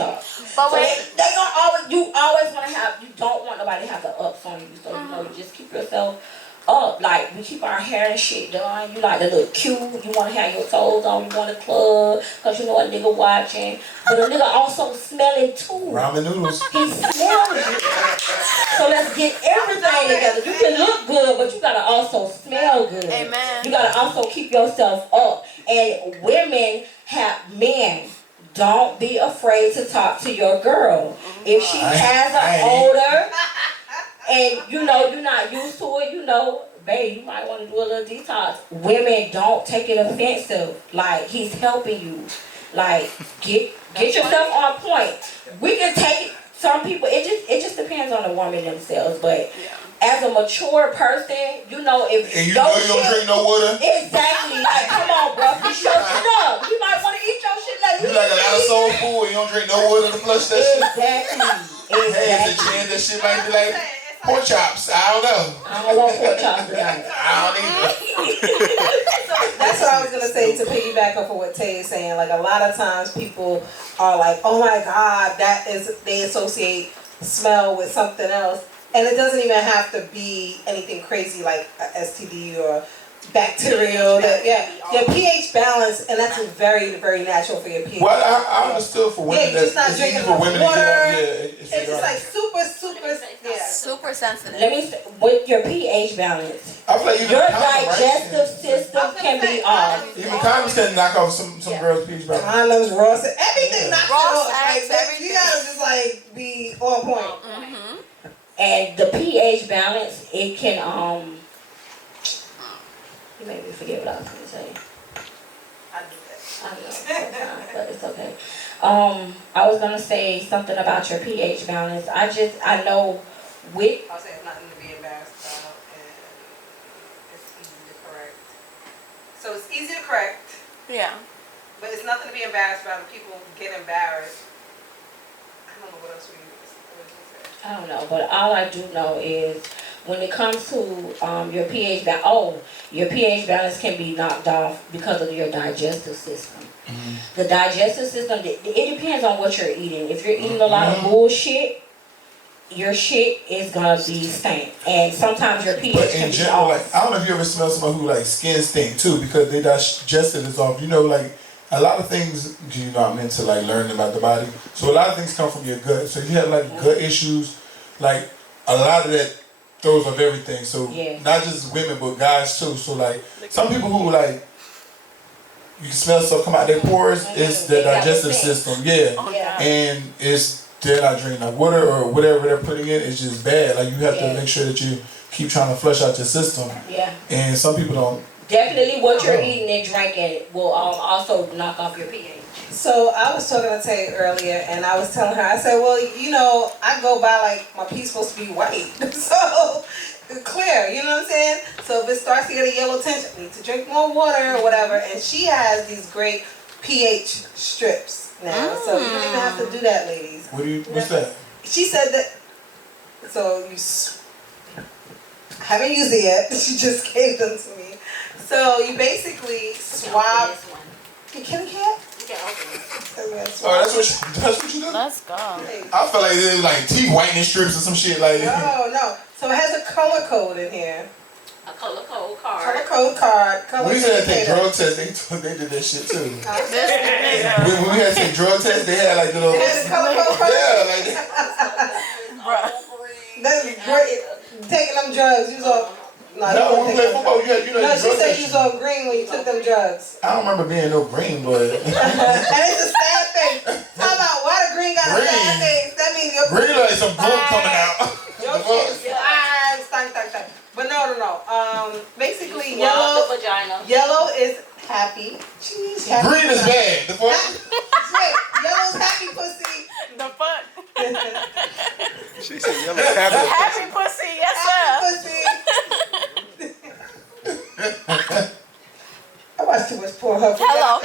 But So wait, they gonna always, you always wanna have, you don't want nobody to have the ups on you. So you know, you just keep yourself up. Like, we keep our hair and shit done. You like to look cute. You want to have your toes on. You want to club because you know a nigga watching. But a nigga also smelling too. Ramen noodles. He smells good. So let's get everything together. You can look good, but you got to also smell good. Amen. You got to also keep yourself up. And women have men. Don't be afraid to talk to your girl. If she has an odor and you know you're not used to it, you know, babe, you might want to do a little detox. Women, don't take it offensive. Like, he's helping you. Like, get yourself on point. We can take some people. It just depends on the woman themselves. But as a mature person, you know, if and you know you don't drink no water. Exactly. Like, come on, bro. You show up. You might want to eat your shit like you like a lot of soul food and you don't drink no water to flush that shit. Exactly. Hey, if the chin, that shit might be like pork chops. I don't know. I don't want pork chops tonight. I don't either. That's what I was gonna say to piggyback off of what Tay is saying. Like, a lot of times people are like, "Oh my God, they associate smell with something else," and it doesn't even have to be anything crazy like a STD or bacterial. Your pH balance, and that's very, very natural for your pH. Well, I understood for women just not it's drinking easy for women water. to get up. It's just like super, Super sensitive. Let me say, with your pH balance, I feel like even your condom, digestive right? system can be off. Even condoms can knock off some girls' pH balance. condoms, raw sex, everything knocks it Raw off. sex, Like, everything. you gotta just like be on point. Mm-hmm. And the pH balance, it can you made me forget what I was gonna say. I do that. I know sometimes, but it's okay. I was gonna say something about your pH balance. I know with I'll say it's nothing to be embarrassed about, and it's easy to correct. So it's easy to correct, Yeah. but it's nothing to be embarrassed about. If people get embarrassed, I don't know what else we say. I don't know, but all I do know is when it comes to your pH balance, your pH balance can be knocked off because of your digestive system. Mm-hmm. The digestive system, it depends on what you're eating. If you're eating a lot of bullshit, your shit is gonna be stank, and sometimes your pH But can in be general, off. like, I don't know if you ever smell somebody who like skin stink too, because they digested is off. You know, like a lot of things, you know, I'm into like learning about the body. So a lot of things come from your gut. So if you have like gut issues, like a lot of that throws up everything. So not just women, but guys too. So like some people who like, you can smell stuff come out their pores, it's their digestive system, and they're not drinking enough water or whatever they're putting in. It's just bad. Like you have to make sure that you keep trying to flush out your system. Yeah. And some people don't. Definitely, what you're eating and drinking will also knock off your pH. So I was talking to Tay earlier, and I was telling her, I said, well, you know, I go by like my pee's supposed to be white, so clear, you know what I'm saying? So if it starts to get a yellow tinge, I need to drink more water or whatever. And she has these great pH strips now, so you don't even have to do that, ladies. What's that? She said that. So I haven't used it yet. She just gave them to me. So you basically swab. Can I cat? Oh, that's what you do? Let's go. I feel like there's like teeth whitening strips or some shit like that. No. So it has a color code in here. A color code card. Color code card. We had to take drug tests. They did that shit too. When we had to take drug tests, they had like little. It has a color code card. Yeah, like that. That's great. Taking them drugs. You was on. No, when we played football, you know. No, she said you was on green when you took them drugs. I don't remember being no green, but. And it's a sad thing. Talk about why the green got a sad face. That means your green like some gold coming out. Your shit is stank. But no. Basically, yellow is happy. Jeez, happy. Green is bad. The fuck? Wait, yellow's happy pussy. The fuck? She said yellow happy. Happy pussy, yes sir. I watched too much Pornhub. Hello.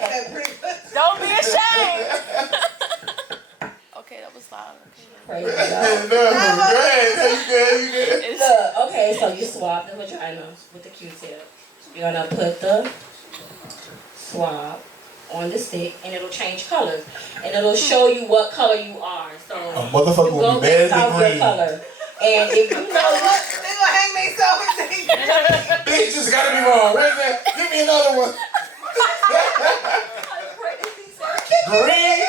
That pretty pussy. Don't be ashamed. Okay, that was loud. Praise No, God. go ahead. You good. Look, okay, so you swab the vagina with the Q-tip. You're gonna put the swab on the stick, and it'll change colors, and it'll show you what color you are. So A motherfucker you will go be based mad off at your green. color. And if you know, they gonna hang themselves. Bitch, just gotta be wrong. Wait a minute. Give me another one. Green.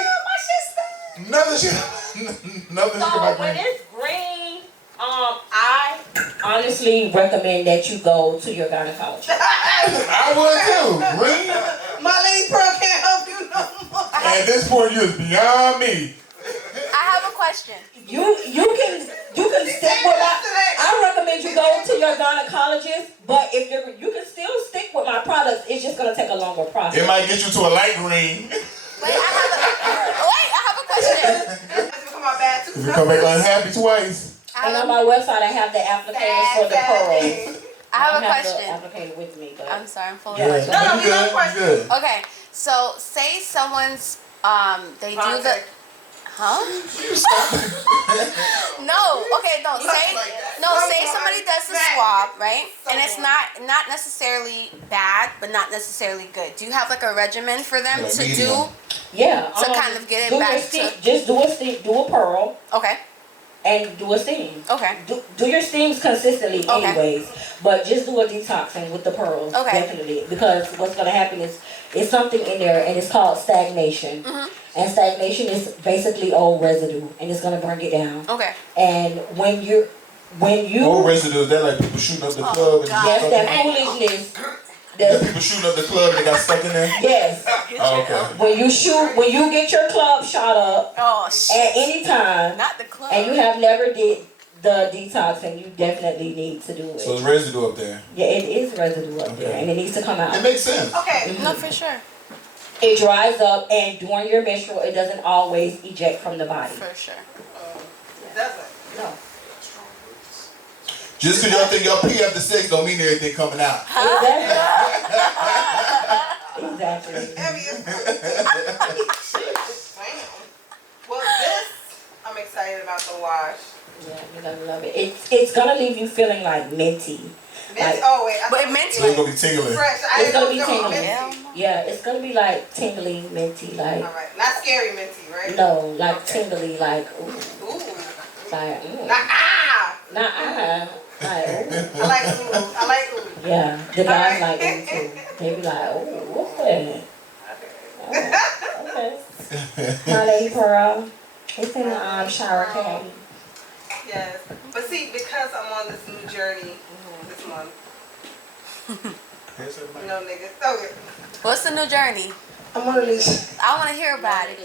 Nothing shit. Nothing shit so about when green. it's green, I honestly recommend that you go to your gynecologist. I would too. Green. My lady Pearl can't help you no more. At this point, you're beyond me. I have a question. You can stick with my. I recommend you go to your gynecologist, but if you can still stick with my products, it's just gonna take a longer process. It might get you to a light green. Wait, I have a question. You come back unhappy twice. And on my website, I have the applicators for the pearls. I have a the question. applicator with me, but I'm sorry, I'm full of Yeah. questions. No, we got a question. Good. Okay, so say someone's they do the say somebody does the swab, right? And it's not necessarily bad, but not necessarily good. Do you have like a regimen for them Like to medium. do? yeah, To kind of get it do back your steam, just do a pearl Okay. and do a steam. Okay. Do your steams consistently Okay. anyways, but just do a detoxing with the pearls, Okay. definitely, because what's gonna happen is it's something in there and it's called stagnation. Mhm. And stagnation is basically old residue, and it's gonna bring it down. Okay. And when you Old residue, is that like people shooting up the club and God. yes, stuck that in there? foolishness. That people shooting up the club and they got stuck in there? Yes, Oh, okay. when you get your club shot up Oh at shit. any time, Not the club. and you have never did the detoxing, you definitely need to do it. So it's residue up there. Yeah, it is residue up there, Okay. and it needs to come out. It makes sense. Okay. No, for sure. It dries up, and during your menstrual, it doesn't always eject from the body. For sure. It doesn't. No. Just because y'all think y'all pee after sex don't mean everything coming out. Exactly. Heavy as Well, this, I'm excited about the wash. Yeah, you're gonna love it. It's gonna leave you feeling like minty. Like, Oh, wait. But minty. So it's gonna be tingling. Fresh. It's gonna be know tingling. minty. Yeah, it's gonna be like tingly, minty, like Alright. Not scary minty, right? no, like Okay. tingly, like ooh, Ooh. like Nah, like ooh. I like ooh. I like ooh. Yeah, the guys Alright. like ooh too. They be like, ooh, what's that? Oh, okay. My lady Pearl, it's in the shower caddy. Yes. But see, because I'm on this new journey this month, no niggas. Okay. What's the new journey? I'm on a new I want to hear about it.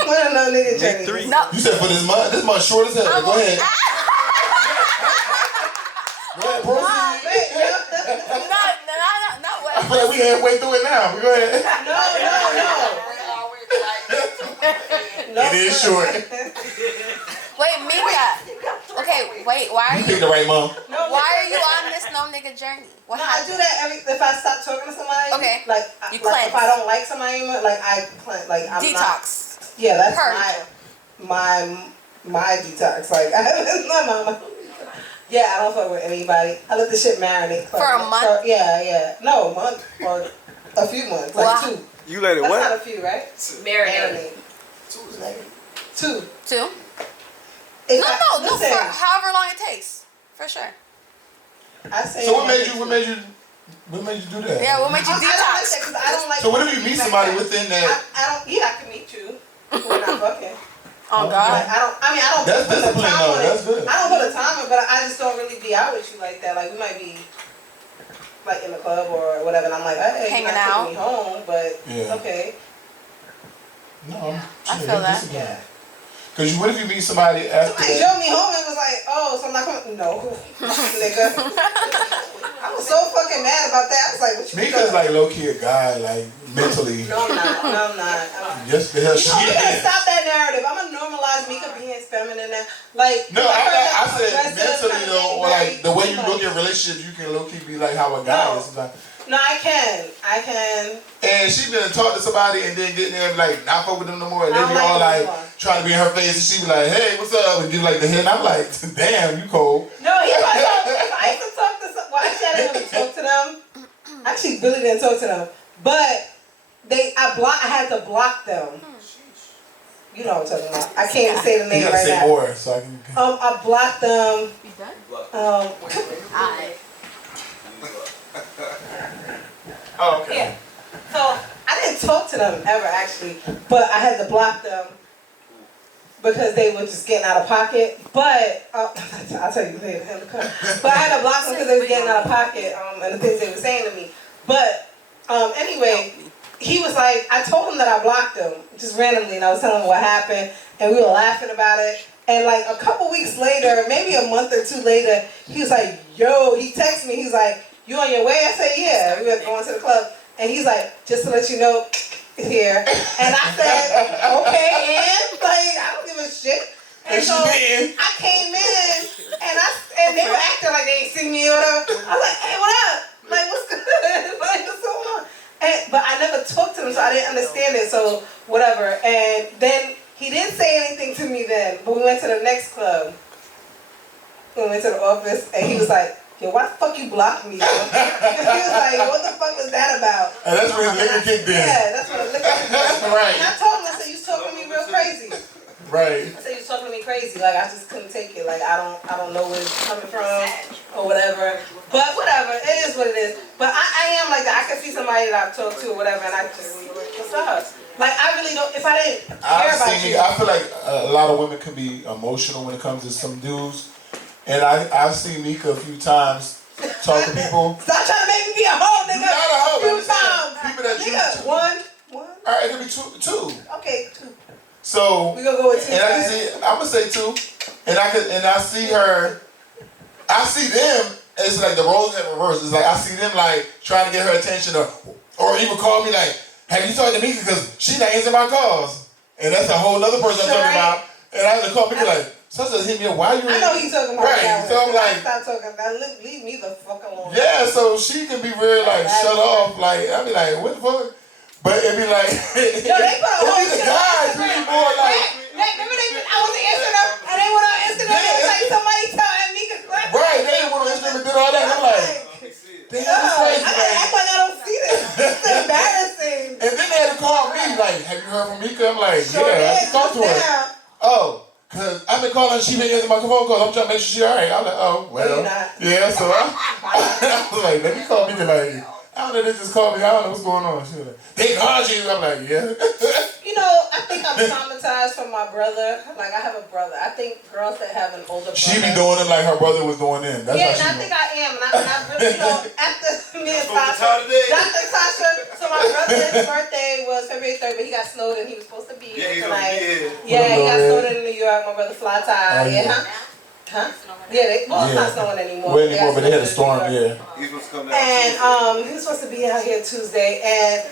I'm on a no nigga journey. No. You said for this month? This month short as hell. Go ahead. Go ahead, proceed. No. I feel like we halfway through it now. Go ahead. No. It is short. Wait, Meeka. Okay, wait. Why You are picked you? the right mom. Why are you on this no nigga journey? What No, I happened? do that if I stop talking to somebody. Okay. Like, You like cleanse. if I don't like somebody anymore, like I cleanse. Like I'm not. Detox. Yeah, that's Purge. my detox. Like it's not my. Yeah, I don't fuck with anybody. I let the shit marinate. For a month? Yeah. No, a month or a few months. Like Wow. 2. You let it That's what? not a few, right? Marinate. 2. Two? If No. listen, For however long it takes. For sure. I say. So what made you do that? Yeah. What made you I don't like that detox? because I don't like. So what if you meet somebody within that? I don't. Yeah, I can meet you. We're not fucking. Oh Like, God. I don't That's put the discipline time though. on That's it. good. I don't put a time on it, but I just don't really be out with you like that. Like we might be like in the club or whatever, and I'm like, hey, Hanging you're not out. taking me home, but Yeah. okay. No, I feel that. Yeah. Because what if you meet somebody after Somebody that? showed me home and was like, oh, so I'm not coming. No, nigga. I was so fucking mad about that. I was like, what you Mika's doing? like low key a guy, like mentally. No, I'm not. Yes, the hell You she know, we is. gotta stop that narrative. I'm gonna normalize Mika being feminine now. Like No, I said aggressive, mentally kinda though, thing, or like very the way you too look at much. relationships, you can low key be like how a guy No. is sometimes. No, I can. And she been talk to somebody and then getting there and like not fuck with them no more, and they I don't be all like like them anymore. trying to be in her face, and she be like, "Hey, what's up?" and give like the head. And I'm like, "Damn, you cold." No, I used to talk to some. Well, actually, I didn't really talk to them. I actually really didn't talk to them, but I had to block them. You know what I'm talking about. I can't even say the name you right say now. More, so I can. I blocked them. You done? Oh, okay. Yeah. So I didn't talk to them ever actually, but I had to block them because they were just getting out of pocket. But I'll tell you later. But I had to block them because they were getting out of pocket and the things they were saying to me. But anyway, he was like, I told him that I blocked him just randomly, and I was telling him what happened, and we were laughing about it. And like a couple weeks later, maybe a month or two later, he was like, yo, he texted me, he's like, you on your way? I said, yeah, we were going to the club. And he's like, just to let you know, it's here. And I said, okay, and like, I don't give a shit. And so I came in, and they were acting like they ain't seen me or whatever. I was like, hey, what up? Like, what's good? Like, what's going on? But I never talked to him, so I didn't understand it, so whatever. And then he didn't say anything to me then, but we went to the next club. We went to the office, and he was like, yo, why the fuck you blocked me? He was like, what the fuck was that about? And that's when his liquor kicked in. Yeah, that's when the liquor kicked in. Right. And I told him, I said, you was talking to me real crazy. Right. I said, you was talking to me crazy. Like, I just couldn't take it. Like, I don't know where it's coming from or whatever. But whatever, it is what it is. But I am like that. I can see somebody that I've talked to or whatever, and I just, what's up? Like, I really don't, if I didn't care about you. I feel like a lot of women can be emotional when it comes to some dudes. And I've seen Meeka a few times talk to people. Stop trying to make me be a hoe, nigga. You're not a hoe, Few I'm just saying, times. people that you. Nigga, one. All right, it could be two. Okay, two. So we gonna go with two. And I can see, I'm gonna say two. And I see her. I see them. It's like the roles in reverse. It's like I see them like trying to get her attention, or even call me like, "Have you talked to Meeka? Because she not answering my calls." And that's a whole other person I'm talking about. And I have to call Meeka like. Such hit me up. Why you? I know he's talking about right. that. So I'm like, stop talking about. Leave me the fuck alone. Yeah, so she can be real like shut off. Like I be like, what the fuck? But it be like, yo, they put a whole shit. The guys be more like. Remember I was on Instagram and they went on Instagram and it was like somebody telling me right, they went on Instagram and did all that. And I'm like, damn, that's crazy. I gotta act like I don't see this. It's embarrassing. And then they had to call me like, have you heard from Meeka? I'm like, yeah, I can talk to her. Oh. Cause I've been calling, she been answering my phone calls. I'm trying to make sure she alright. I'm like, oh well, yeah. So I was like, let me call me like, I don't know. They just called me. I don't know what's going on. She was like, they called you. I'm like, yeah. You know, I think I'm traumatized from my brother. Like I have a brother. I think girls that have an older brother. She be doing it like her brother was doing it. That's yeah, how and I think I am. And I really, you know, after me and Tasha, so my brother's birthday was February 3rd, but he got snowed and he was supposed to be here tonight. Yeah, he got snowed in New York. My brother Fly Tie. Huh? Yeah, it's not snowing anymore. Well, anymore, but they had a storm, yeah. He's supposed to come down and he was supposed to be out here Tuesday, and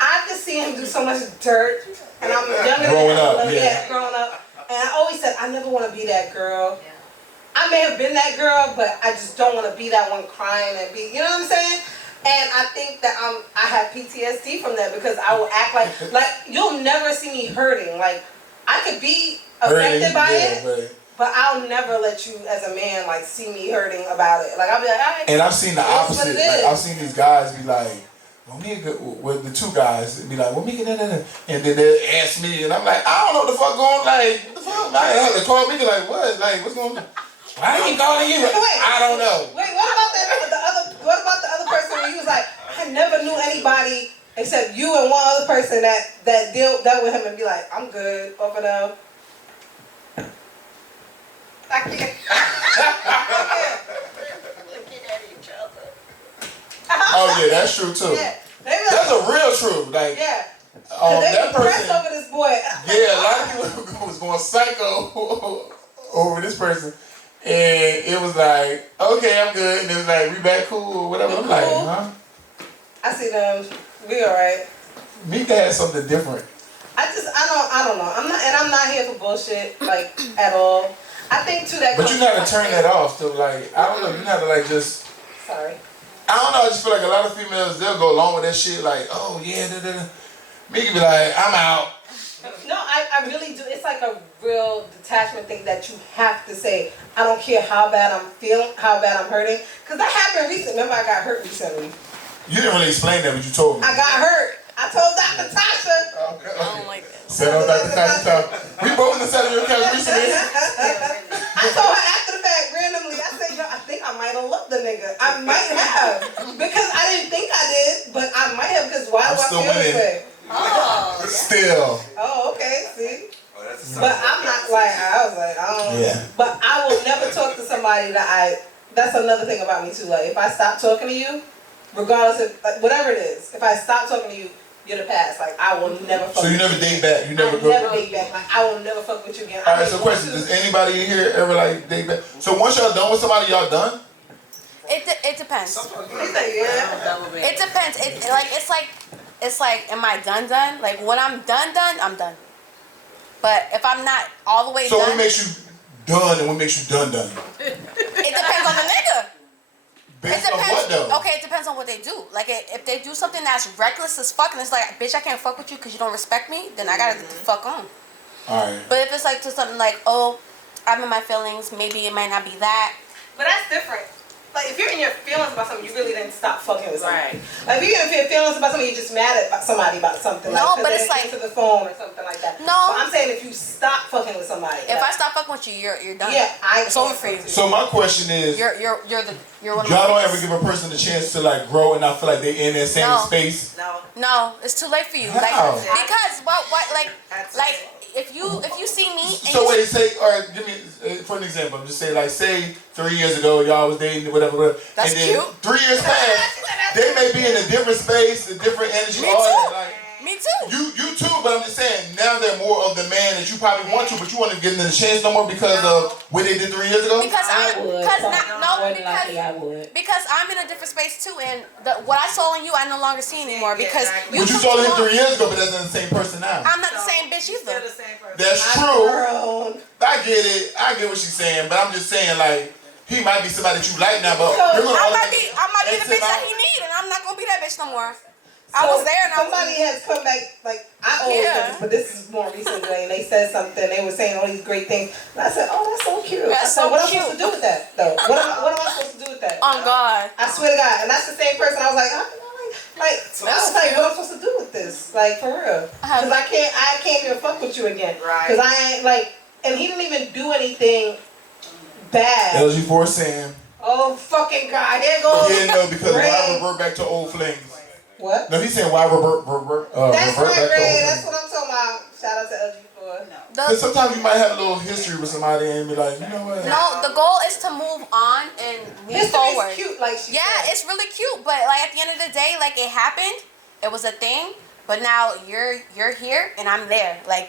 I just see him do so much dirt, and I'm younger growing than up, yeah, growing up, and I always said I never want to be that girl. I may have been that girl, but I just don't want to be that one crying and be, you know what I'm saying? And I think that I have PTSD from that because I will act like you'll never see me hurting. Like I could be affected by it. But I'll never let you, as a man, like see me hurting about it. Like I'll be like, all right. And I've seen the opposite. Like, I've seen these guys be like, "Well, Meeka," with the two guys be like, "Well, Meeka," and then they ask me, and I'm like, I don't know what the fuck going on. Like, what the fuck? I have to call Meeka like, what? Like, what's going on? Why are you calling you? I don't know. Wait, what about the other person where he was like, I never knew anybody except you and one other person that dealt with him and be like, I'm good, over them. I can't. Looking at each other. Oh yeah, that's true too. Yeah. That's a real truth. Like yeah. That person over this boy. Yeah, a lot of people was going psycho over this person. And it was like, okay, I'm good. And it was like, we back cool or whatever. I'm like, huh? I see them. We alright. Meeka had something different. I don't know. I'm not here for bullshit, like, at all. I think too that. But you gotta turn that off. So like, I don't know. You gotta like just. Sorry. I don't know. I just feel like a lot of females they'll go along with that shit. Like, oh yeah, Meeka be like, I'm out. No, I really do. It's like a real detachment thing that you have to say. I don't care how bad I'm feeling, how bad I'm hurting, because that happened recently. Remember, I got hurt recently. You didn't really explain that, but you told me. I got hurt. I told Dr. Tasha. Okay. I don't like that. Said on Dr. Tasha. We both in the side of your couch recently. I told her after the fact, randomly, I said, yo, I think I might have loved the nigga. I might have. Because I didn't think I did, but I might have, because why do I feel this way? Oh. Still. Oh, okay, see? Oh, that's But I'm not like, I was like, Yeah. But I will never talk to somebody that's another thing about me too. Like, if I stop talking to you, regardless of, whatever it is, if I stop talking to you, you're the past. Like, I will never fuck So you with never date back? You never I go? never date back. Like, I will never fuck with you again. Alright, so question, does anybody in here ever like date back? So once y'all done with somebody, y'all done? It depends. He's like, yeah. It depends. It's like, am I done? Like when I'm done, I'm done. But if I'm not all the way So done, what makes you done and what makes you done? it depends on the nigga. Based on what though? Okay, it depends on what they do. Like if they do something that's reckless as fuck and it's like, bitch, I can't fuck with you because you don't respect me, then I gotta get the fuck on. Alright. But if it's like to something like, oh, I'm in my feelings, maybe it might not be that. But that's different. Like, if you're in your feelings about something, you really didn't stop fucking with somebody. Right. Like, if you're in your feelings about something, you're just mad at somebody about something. No, like, but it's like to the phone or something like that. No. But I'm saying if you stop fucking with somebody. If I stop fucking with you, you're done. Yeah, it's over for you. So my question is, You're one of y'all don't my ever give a person the chance to like grow and not feel like they in that same space? No, it's too late for you. How? Like because what like if you see me and So wait, say, or give me, for an example, I'm just saying, like, say 3 years ago, y'all was dating, whatever, That's and then cute. 3 years past, they may be in a different space, a different energy, Me all too. that, like, me too. you too, but I'm just saying, now they're more of the man that you probably want to, but you want to give them the chance no more because of what they did 3 years ago? Because I would. I would. Because I'm in a different space too, and what I saw in you, I no longer see anymore. Because But you saw him 3 years ago, but that's not the same person now. I'm not the same bitch either. That's true. I get it. I get what she's saying, but I'm just saying, like, he might be somebody that you like now, but I might be the bitch that he need, and I'm not gonna be that bitch no more. I was there and somebody has come back, like, I always did this, but this is more recently, and they said something, they were saying all these great things, and I said, oh, that's so cute. That's so what cute. am I supposed to do with that, though? What am I supposed to do with that? On God. I swear to God, and that's the same person, I was like, I was like, what am I supposed to do with this? Like, for real. Because I can't even fuck with you again. Right. Because I ain't, like, and he didn't even do anything bad. LG4 Sam. Oh, fucking God, here goes. Yeah, no, because why revert back to old flings? What? No, he's saying why revert that's back to old flings. That's what I'm talking about. Shout out to LG4. Because sometimes you might have a little history with somebody and be like, you know what? No, the goal is to move on and move forward. Is cute, like she said. It's really cute, but like at the end of the day, like it happened, it was a thing, but now you're here and I'm there. Like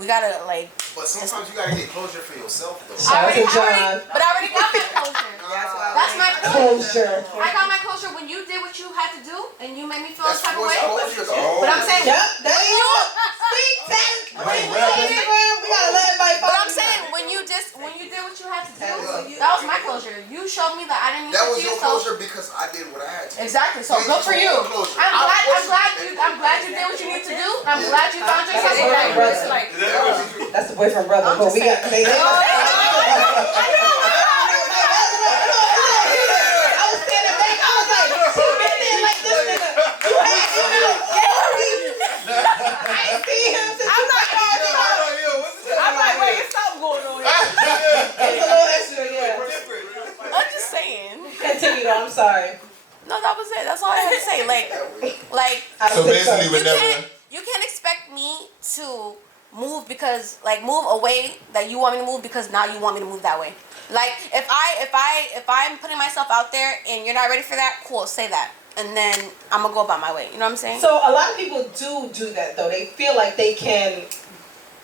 we gotta like. But sometimes you gotta get closure for yourself though. Shout out to John. But I already got my closure. That's my closure. I got my closure when you did what you had to do and you made me feel a type of way. Oh. But I'm saying, Yep, there you go. Speak that. We gotta let everybody follow. But I'm saying when you did what you had to do, that was my closure. You showed me that I didn't need That to was see your yourself. closure because I did what I had to. Exactly. So good for you. I'm glad you did what you need to do. I'm glad you found yourself. That's the boyfriend brother. But we got. I'm like, wait, it's something going on here. It's a little extra, yeah. I'm just saying. Continue though, I'm sorry. No, that was it. That's all I had to say. Like. So basically, You can't expect me to move because move away that you want me to move because now you want me to move that way. Like if I'm putting myself out there and you're not ready for that, cool, say that. And then I'm gonna go about my way. You know what I'm saying? So a lot of people do that though. They feel like they can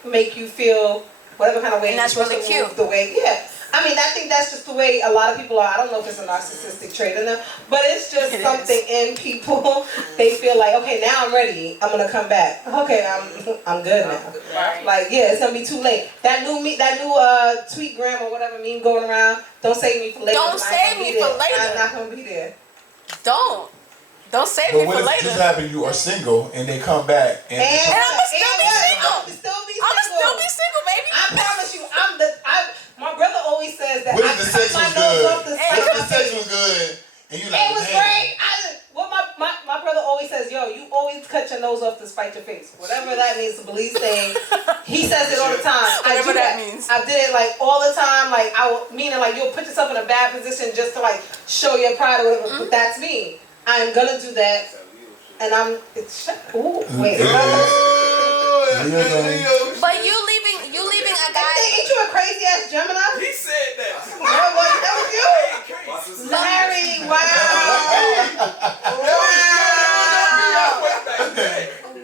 make you feel whatever kind of way. And that's really cute. The way, yeah. I mean, I think that's just the way a lot of people are. I don't know if it's a narcissistic trait in them, but it's just something in people. They feel like, okay, now I'm ready. I'm gonna come back. Okay, I'm good now. Right. Like, yeah, it's gonna be too late. That new tweetgram or whatever meme going around. Don't save me for later. Don't save me for later. I'm not gonna be there. Don't save me for later. But what if just happened you are single and they come back and I'ma still be single. I'ma still be single, baby. I promise you, my brother always says that. What if the sex was good? What if the sex was good and you like, it was great. My brother always says, yo, you always cut your spite your face. Whatever that means, the police thing. He says it all the time. Whatever that means. I did it like all the time. Like meaning like you'll put yourself in a bad position just to like show your pride or whatever. But that's me. I'm gonna do that, and I'm. Ooh, wait. But you leaving a guy. Ain't you a crazy ass Gemini? He said that. That was you. Larry, wow.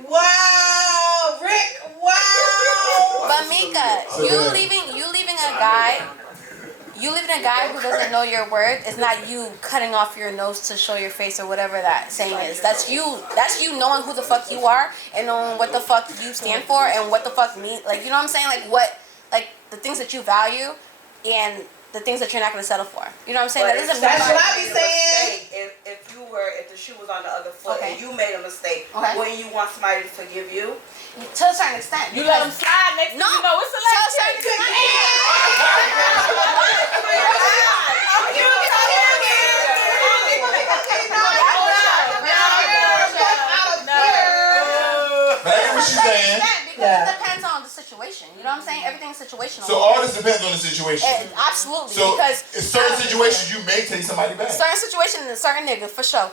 Wow, Rick, wow. But Meeka, you leaving a guy who doesn't know your worth is not you cutting off your nose to show your face or whatever that saying is. That's you knowing who the fuck you are and knowing what the fuck you stand for and what the fuck mean. Like, you know what I'm saying? Like the things that you value and the things that you're not gonna settle for. You know what I'm saying? But that doesn't that's mean what I be saying. If the shoe was on the other foot and you made a mistake, Okay. wouldn't you want somebody to forgive you? to a certain extent. You let them slide next No, to you know it's a to a certain extent. She's saying. Because it depends on the situation. You know what I'm saying? Everything's situational. So all this depends on the situation. Absolutely. So because in certain situations you may take somebody back. certain situations and certain nigga for sure.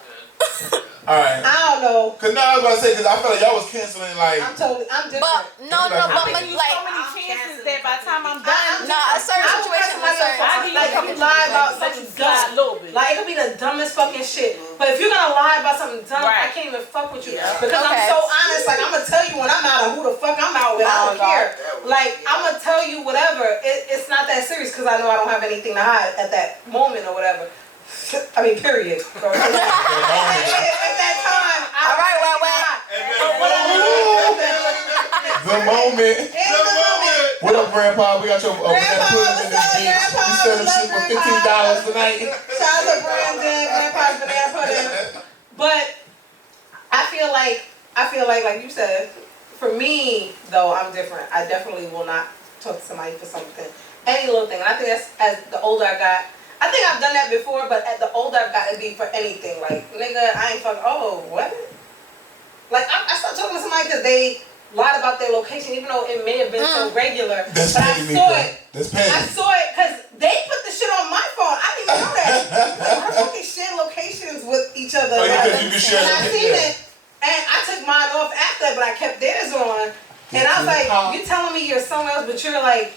Alright. I don't know. Cause now I was about to say, cause I feel like y'all was canceling like. I'm different. But no, I but think you like so many chances that by the time I'm done, no, a certain situation is certain. Like if you lie about something slide a little bit. like it could be the dumbest fucking shit. But if you're gonna lie about something dumb, I Right. can't even fuck with you. Yeah. Because I'm Okay. so honest, like I'm gonna tell you when I'm out of who the fuck I'm out with. I don't care. Like I'm gonna tell you whatever. It's not that serious because I know I don't have anything to hide at that moment or whatever. I mean, period. At that time, All right, The moment. What up, Grandpa? We got your Grandpa, pudding in what's this up, bitch. Grandpa? We selling What's shit up, for Grandpa? $15 tonight. Shout out to Brandon, Grandpa's banana pudding. But I feel like you said, for me though, I'm different. I definitely will not talk to somebody for something, any little thing. And I think that's as the older I got. I think I've done that before, but at the older I've got to be for anything. Like, nigga, I ain't fucking. Oh, what? Like I started talking to somebody because they lied about their location, even though it may have been so regular. That's but I petty, saw Meeka. it. That's petty. I saw it because they put the shit on my phone. I didn't even know that. Like, how fucking share locations with each other? Oh, yeah, Like, because you can share and I them, seen yeah. it, and I took mine off after, but I kept theirs on. And I was like, you telling me you're somewhere else, but you're like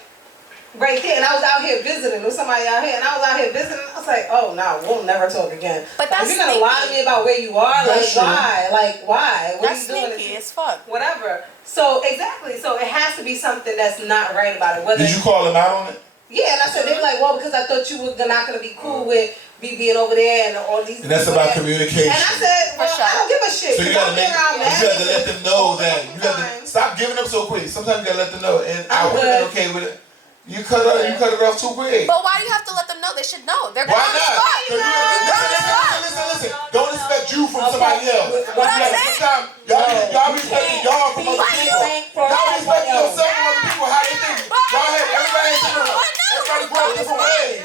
right there. And I was out here visiting with somebody out here, and I was out here visiting. I was like, oh no, we'll never talk again. But that's if you're gonna lie to me about where you are, That's like true. why? Like why? What That's are you doing? sneaky as fuck. Whatever. So exactly. So it has to be something that's not right about it. Whether Did you call him out on it? yeah, and I said they were like, well, because I thought you were not gonna be cool with me being over there and all these. And that's people about there. communication. And I said, well, I don't give a shit. So you 'cause gotta I'm around you gotta let them know that you got gotta stop giving up so quick. Sometimes you gotta let them know, and I I'm would have been good. okay with it. You cut it off too quick. But why do you have to let them know? They should know. They're Why grown as not? fuck. Listen. Don't expect you from somebody else. What I'm saying? Sometimes y'all be expecting y'all from other people. Y'all be expecting yourself from other people. How they think? Y'all have everybody grow up different ways.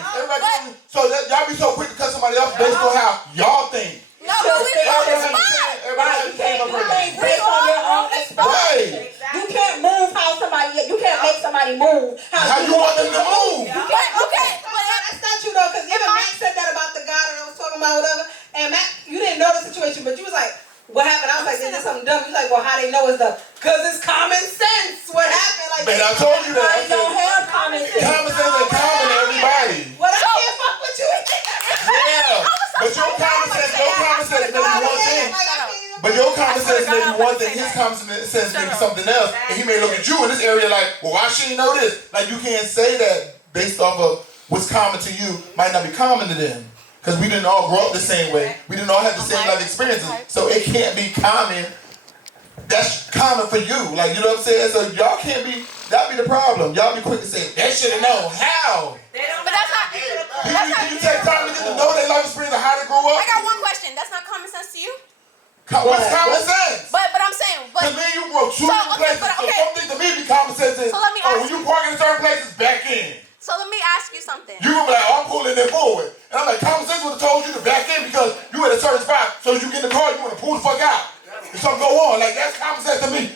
So y'all be so quick to cut somebody else based on how y'all think. No, but we grown as fuck. Everybody based on your own Right. You can't move how somebody. You can't make somebody move How you want them to move? Okay, That's not true though, because even Mac said that about the guy that I was talking about, whatever. And Mac, you didn't know the situation, but you was like, what happened? I was like, is this something dumb? You was like, well, how they know is because it's common sense. What happened? Like, Man, I told you that. I They don't said, have common sense. common sense ain't common to everybody. well, I can't fuck with you. Yeah, but your common sense may be one thing. But your common sense may be one thing, his common sense may be something else. And he may look at you in this area like, well, why she know this? Like, you can't say that based off of what's common to you might not be common to them. Because we didn't all grow up the same way. We didn't all have the same life experiences. So it can't be common. That's common for you. Like, you know what I'm saying? So y'all can't be, that be the problem. Y'all be quick to say, they should have known. How? But that's not. Can you take time to get to know their life experience of how they grew I up? got one question. That's not common sense to you? What's common sense? But I'm saying, Because me and you grow two different places. So some things to me be common sense is, So let me oh, ask when you park in certain places, back in. So let me ask you something. You gonna be like, oh, I'm pulling it forward. And I'm like, common sense would have told you to back in because you at a certain spot. So as you get in the car, you want to pull the fuck out. If something go on, like that's common sense to me.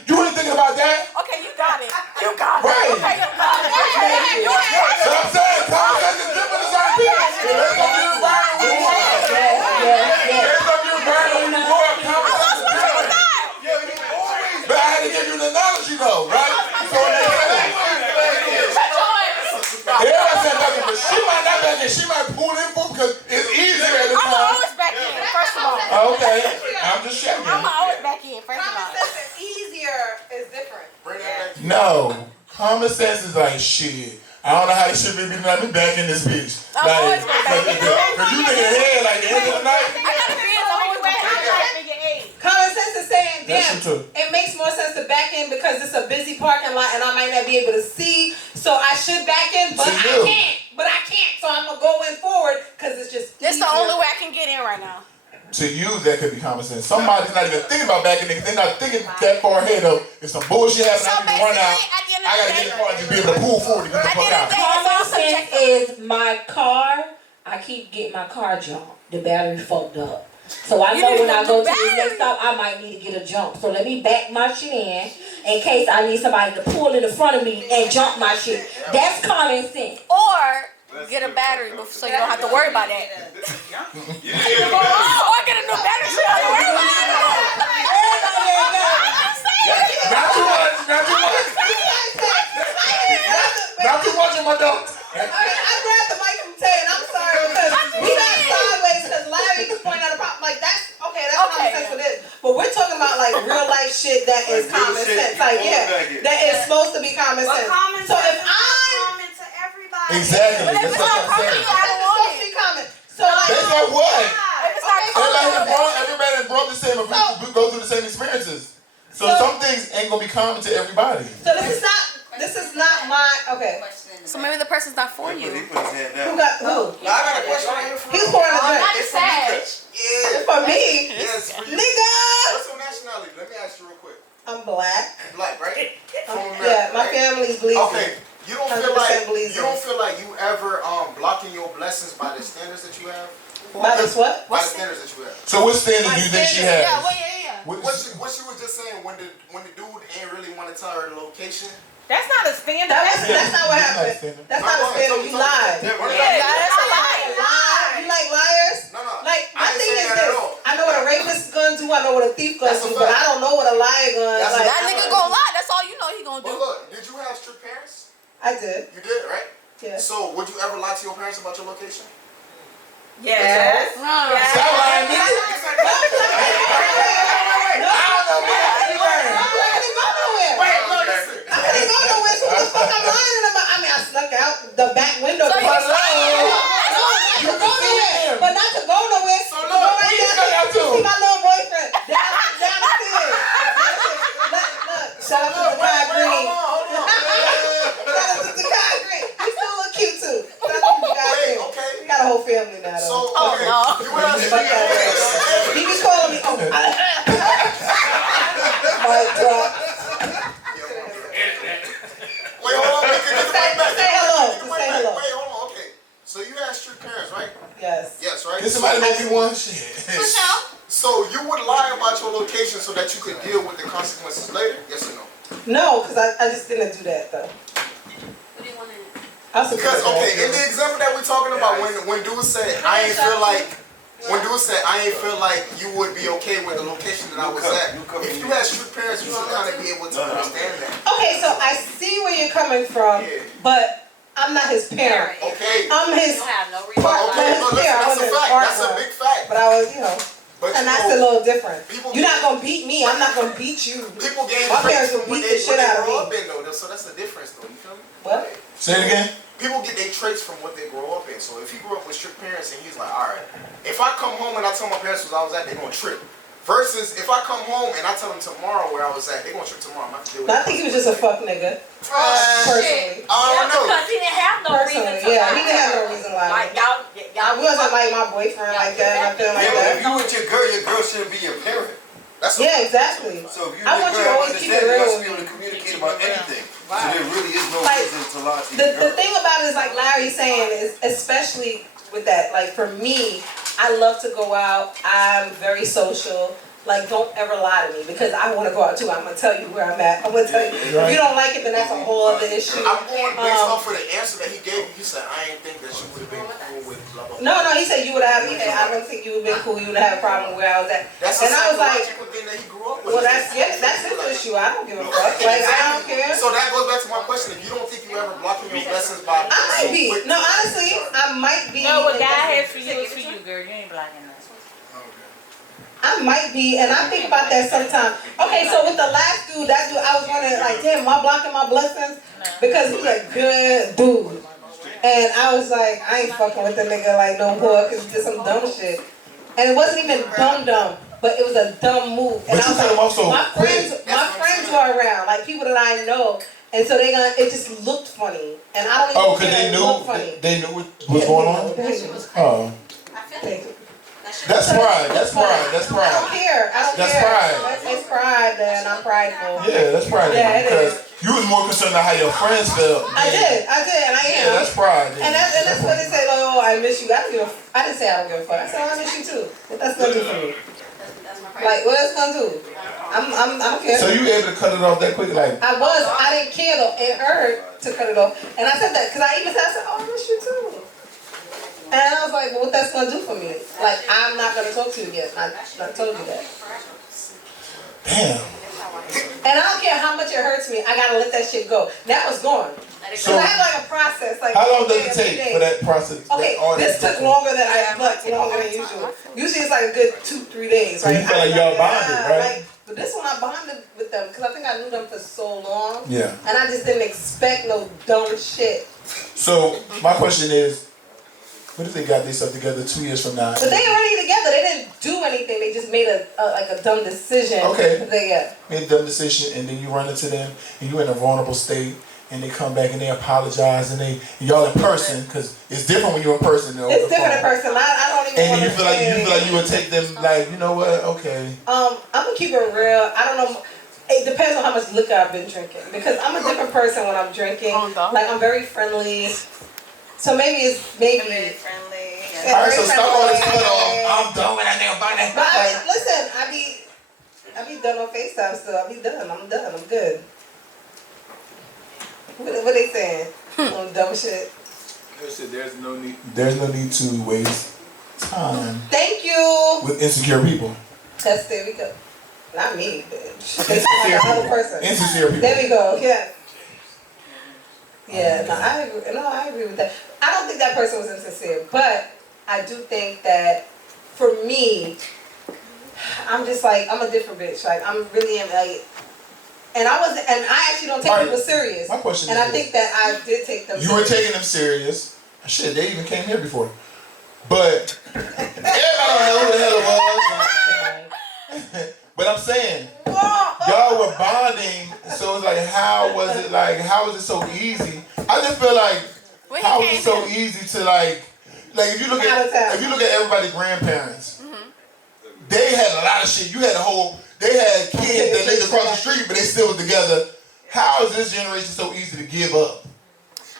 in. She might pull in for because it's easier at the I'm time. always back in, first of all. Okay, I'm just checking. I'm always back in, first of all. Common sense is easier is different. Bring that back. No, common sense is like shit. I don't know how this shit be let me back in this bitch. I'm Like, always going back in. cause you think ahead like the end of the night. I got a beard, I'm always back in. Common sense is saying, That's damn, true, too. it makes more sense to back in because it's a busy parking lot and I might not be able to see, so I should back in, but To I you. can't. But I can't, so I'm gonna go in forward because it's just This easier. the only way I can get in right now. To you, that could be common sense. Somebody's not even thinking about backing in. They're not thinking that far ahead of if some bullshit happens, So I need to run out. basically, at the end of I the gotta day, get in the car and just be able to pull forward and get the At the fuck end of the out. day, it's all Common sense subjective. is my car. I keep getting my car jumped. The battery fucked up. So I You know need when to I go go to to the battery. next stop, I might need to get a jump. So let me back my shit in case I need somebody to pull in front of me and jump my shit. That's common sense. Or get a battery so you don't have to worry about that. You didn't get a battery. Or get a new battery so you don't have to worry about that. I'm saying. Not too much, not too much. Not too much in my dog. I grabbed the mic from Tay and I'm sorry because we got sideways because Larry pointed out a problem. Like that's okay, that's common sense for this. But we're talking about like real life shit that is Like real common shit, sense. you Like pull it back in. that is supposed to be common But sense. common So sense if is not I common to everybody. Exactly. But if That's it's what not I'm common, saying. you gotta it's want supposed to it. be common. So like Based on what? If it's not Everybody that grown the same, we go through the same experiences. So some things ain't gonna be common to everybody. so this is not my okay. So maybe the person's not for He you. put his hand down. Who got who? Now, I got a question right here for He's you. pouring a drink. Not It's sad. Yeah. For me, Yes, for you. nigga. What's your nationality? Let me ask you real quick. I'm black. Black, right? From America, Yeah, my right? family's bleeding. Okay. You don't feel 100% like believes you don't feel like you ever blocking your blessings by the standards that you have? By this what? By the standards that you have. So what standard do you think she has? Yeah, well, yeah. What- What she was just saying when the dude ain't really want to tell her the location. That's not a standard. That's not what happened. That's not a standard. You lied. Yeah, that's a lie. You like liars? No, no. Like I my ain't thing saying is that at this. all. I know what a rapist is gonna do. I know what a thief gonna That's a do, but fact. I don't know what a liar gonna. That's a Like, That nigga gonna lie. That's all you know he gonna But do. look, did you have strict parents? I did. You did, right? Yeah. So would you ever lie to your parents about your location? Yes. No. Stop lying, nigga. I couldn't go nowhere. So what the fuck I'm lying about? I mean, I snuck out the back window. So you But snuck not to go nowhere. But not to go nowhere. So To look, go where you down snuck out to to? see my little boyfriend down the stairs. Look, shout out to the Kai Green. Shout out to the Kai Green. He still look cute too. Shout out to the Kai Wait, Green. okay. We got a whole family now So, though. okay. no. You would have Fuck that. strict He be calling me. Oh, mic drop. Wait, hold on. We can get the mic back. Say hello. Get the mic Say back. hello. Wait, hold on. Okay. So you had strict parents, right? Yes. Yes, right? Can somebody make me one? Shit. So you would lie about your location so that you could deal with the consequences later? Yes or no? No, because I just didn't do that though. What do you want in it? I was Because okay, in the example that we're talking about, when dude said I ain't feel like you would be okay with the location that I was at. If you had strict parents, you should kind of be able to understand that. Okay, so I see where you're coming from, Yeah. but I'm not his parent. Okay. I'm his, You have no reason. But okay, his but listen, parent. I that's a wasn't his fact. That's a partner. big fact. But I was, But and you that's a know, little different. people You're not gonna beat me. I'm not gonna beat you. people gain My traits parents from would what beat they the shit out of grow me. up in though. So that's the difference though. You feel me? What? Say it again. People get their traits from what they grow up in. So if he grew up with strict parents and he's like, all right, if I come home and I tell my parents where I was at, they're gonna trip. Versus if I come home and I tell them tomorrow where I was at, they're gonna trip tomorrow. I'm gonna have to deal with I think he was just a fuck nigga. Personally. I don't know. Because he didn't have no reason Personally, to yeah, lie. he didn't have no reason to lie. Like I wasn't like my boyfriend like that, nothing like Yeah, but if that. you with your girl shouldn't be your parent. That's Yeah, exactly. So if you I with want you your to girl, always keep understand it you real guys with be able me. to communicate about anything. So there really is no Like, reason to lie to your The girl. thing about it is like Larry's saying is, especially with that, like for me, I love to go out. I'm very social. Like, don't ever lie to me because I want to go out too. I'm gonna tell you where I'm at. I'm gonna tell you. If you don't like it, then that's a whole other issue. I'm going based off of the answer that he gave. He said, I ain't think that she would have been cool with blah, blah, blah. No, he said you would have. I don't think you would have been cool. You would have had a problem where I was at. That's a And I was like, psychological thing that he grew up with. well, that's his issue. miss you. I don't give a fuck. Like, I don't care. So that goes back to my question. If you don't think you ever blocking your blessings by... I might be. No, honestly, I might be. No, what God has for you is for you, girl. You ain't blocking that. I might be, and I think about that sometimes. Okay, so with the last dude, that dude, I was wondering, like, damn, am I blocking my blessings? Because he's a good dude. And I was like, I ain't fucking with the nigga like no more, because he did some dumb shit. And it wasn't even dumb, but it was a dumb move. And But I was you cut him off so my friends were around, like people that I know. And so it just looked funny. And I don't even because funny. they knew what was going on? Oh. That's pride. That's pride. That's pride. I don't care. That's pride. It's pride, then I'm prideful. Yeah, that's pride. Yeah, it because is. you was more concerned about how your friends felt. I did, and I am. Yeah, that's pride. And that's what they say. Oh, I miss you. I didn't say I don't give a fuck. I said I miss you too. What that's gonna do for me? Like what that's gonna do? I don't care. So you able to cut it off that quick? Like I didn't care though. It hurt to cut it off, and I said that because I said, oh, I miss you too. And I was like, well, what that's gonna do for me? Like, I'm not gonna talk to you again. I told you that. damn. And I don't care how much it hurts me. I gotta let that shit go. That was gone. So I had like a process. Like how long does it take for that process? Okay, this took longer than longer than usual. Usually it's like a good 2-3 days, right? So you feel like y'all bonded, right? But this one I bonded with them because I think I knew them for so long. Yeah. And I just didn't expect no dumb shit. So my question is, what if they got this stuff together 2 years from now? But they already together. They didn't do anything. They just made a dumb decision. Okay. Made a dumb decision, and then you run into them, and you in a vulnerable state, and they come back and they apologize, and y'all in person, because it's different when you're in person. It's different in person. I don't even. And you feel like you would take them like, you know what? Okay. I'm gonna keep it real. I don't know. It depends on how much liquor I've been drinking because I'm a different person when I'm drinking. Like I'm very friendly. So maybe friendly. Yeah. Alright, so stop all this cut off. I'm done with that nigga bunny. But I mean, listen, I be done on FaceTime still. I be done. I'm done. I'm good. What they saying? On dumb shit. They said there's no need. There's no need to waste time. Thank you. With insecure people. There we go. Not me, bitch. Insecure other person. Insincere people. There we go. Yeah. Yeah, I agree with that. I don't think that person was insincere, but I do think that for me, I'm just like, I'm a different bitch. Like, I'm really like, and I actually don't take people serious. My question is, I think that I did take them serious. You were taking them serious. Shit, they even came here before. But everybody don't know who the hell it was. But I'm saying, y'all were bonding, so it's like, how was it so easy? I just feel like, how was it so easy to like if you look at everybody's grandparents, they had a lot of shit. They had kids that lived across the street, but they still was together. How is this generation so easy to give up?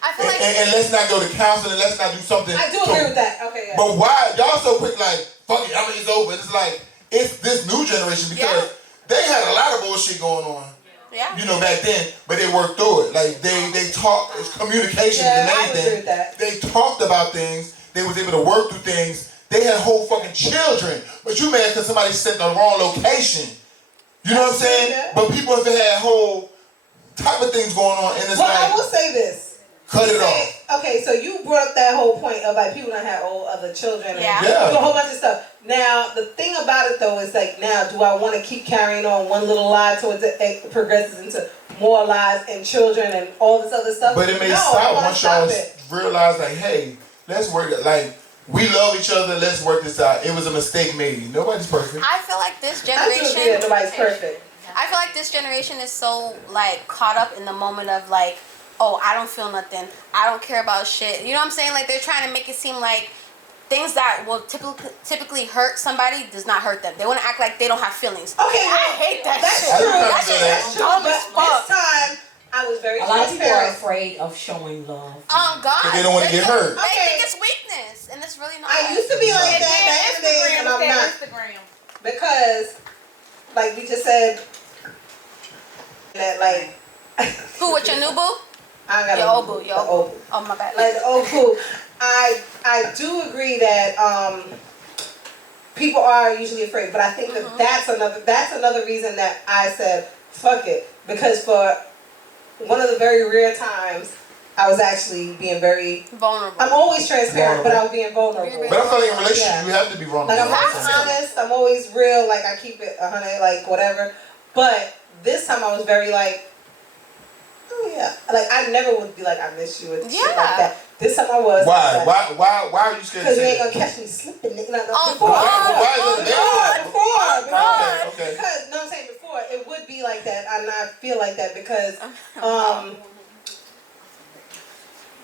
I feel like and let's not go to counseling, let's not do something. I do agree with that. Okay, yeah. But why y'all so quick like, fuck it, I mean it's over. It's like, it's this new generation because they had a lot of bullshit going on. Yeah. You know, back then, but they worked through it. Like they talked, it's communication is the main thing. They talked about things, they was able to work through things. They had whole fucking children. But you mad because somebody sent the wrong location. You know what I'm saying? Yeah. But people have had whole type of things going on and it's I will say this. Cut it off. Okay, so you brought up that whole point of like people that have all other children and do a whole bunch of stuff. Now the thing about it though is like now do I want to keep carrying on one little lie towards it progresses into more lies and children and all this other stuff? But it may stop once y'all realize like, hey, let's work it. Like we love each other. Let's work this out. It was a mistake made. Nobody's perfect. I feel like this generation. Nobody's perfect. I feel like this generation is so like caught up in the moment of like, oh, I don't feel nothing. I don't care about shit. You know what I'm saying? Like they're trying to make it seem like things that will typically hurt somebody does not hurt them. They want to act like they don't have feelings. Okay, I hate that that's shit. True. That's true. But this time I was very a lot of people are afraid of showing love. God. They don't want to get hurt. They think it's weakness, and it's really not. I used to be like that back in the days, and I'm not. Because, like we just said, that like. Who with your new boo? I got your old boo. Your old boo. Oh my bad. Like the old boo. I do agree that people are usually afraid, but I think that that's another reason that I said fuck it. Because for one of the very rare times, I was actually being very vulnerable. I'm always transparent, but I was being vulnerable. But I feel like in relationships, you have to be vulnerable. Like, I'm always honest. I'm always real. Like, I keep it 100, like, whatever. But this time I was very, like, oh, yeah. Like, I never would be like, I miss you and shit like that. This time I was. Why? Like, why are you scared to say that? Because you ain't going to catch me slipping. Before. Okay. Because, no, I'm saying before, it would be like that. I not feel like that because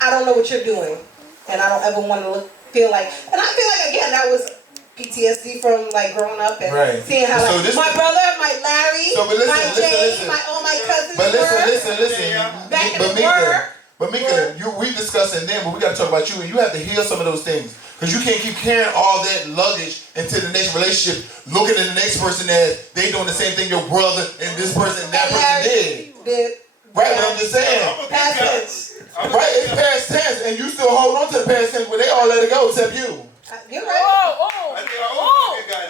I don't know what you're doing. And I don't ever want to feel like, and I feel like, again, that was PTSD from like growing up and seeing how like my brother, my Larry, my Jay, all my cousins listen. Back in the work. But Meeka, we discussing them, but we got to talk about you, and you have to heal some of those things. Because you can't keep carrying all that luggage into the next relationship, looking at the next person as they doing the same thing your brother and this person and that person did. Right, but I'm just saying. Past tense. Right, it's past tense, and you still hold on to the past tense where they all let it go except you. You're right.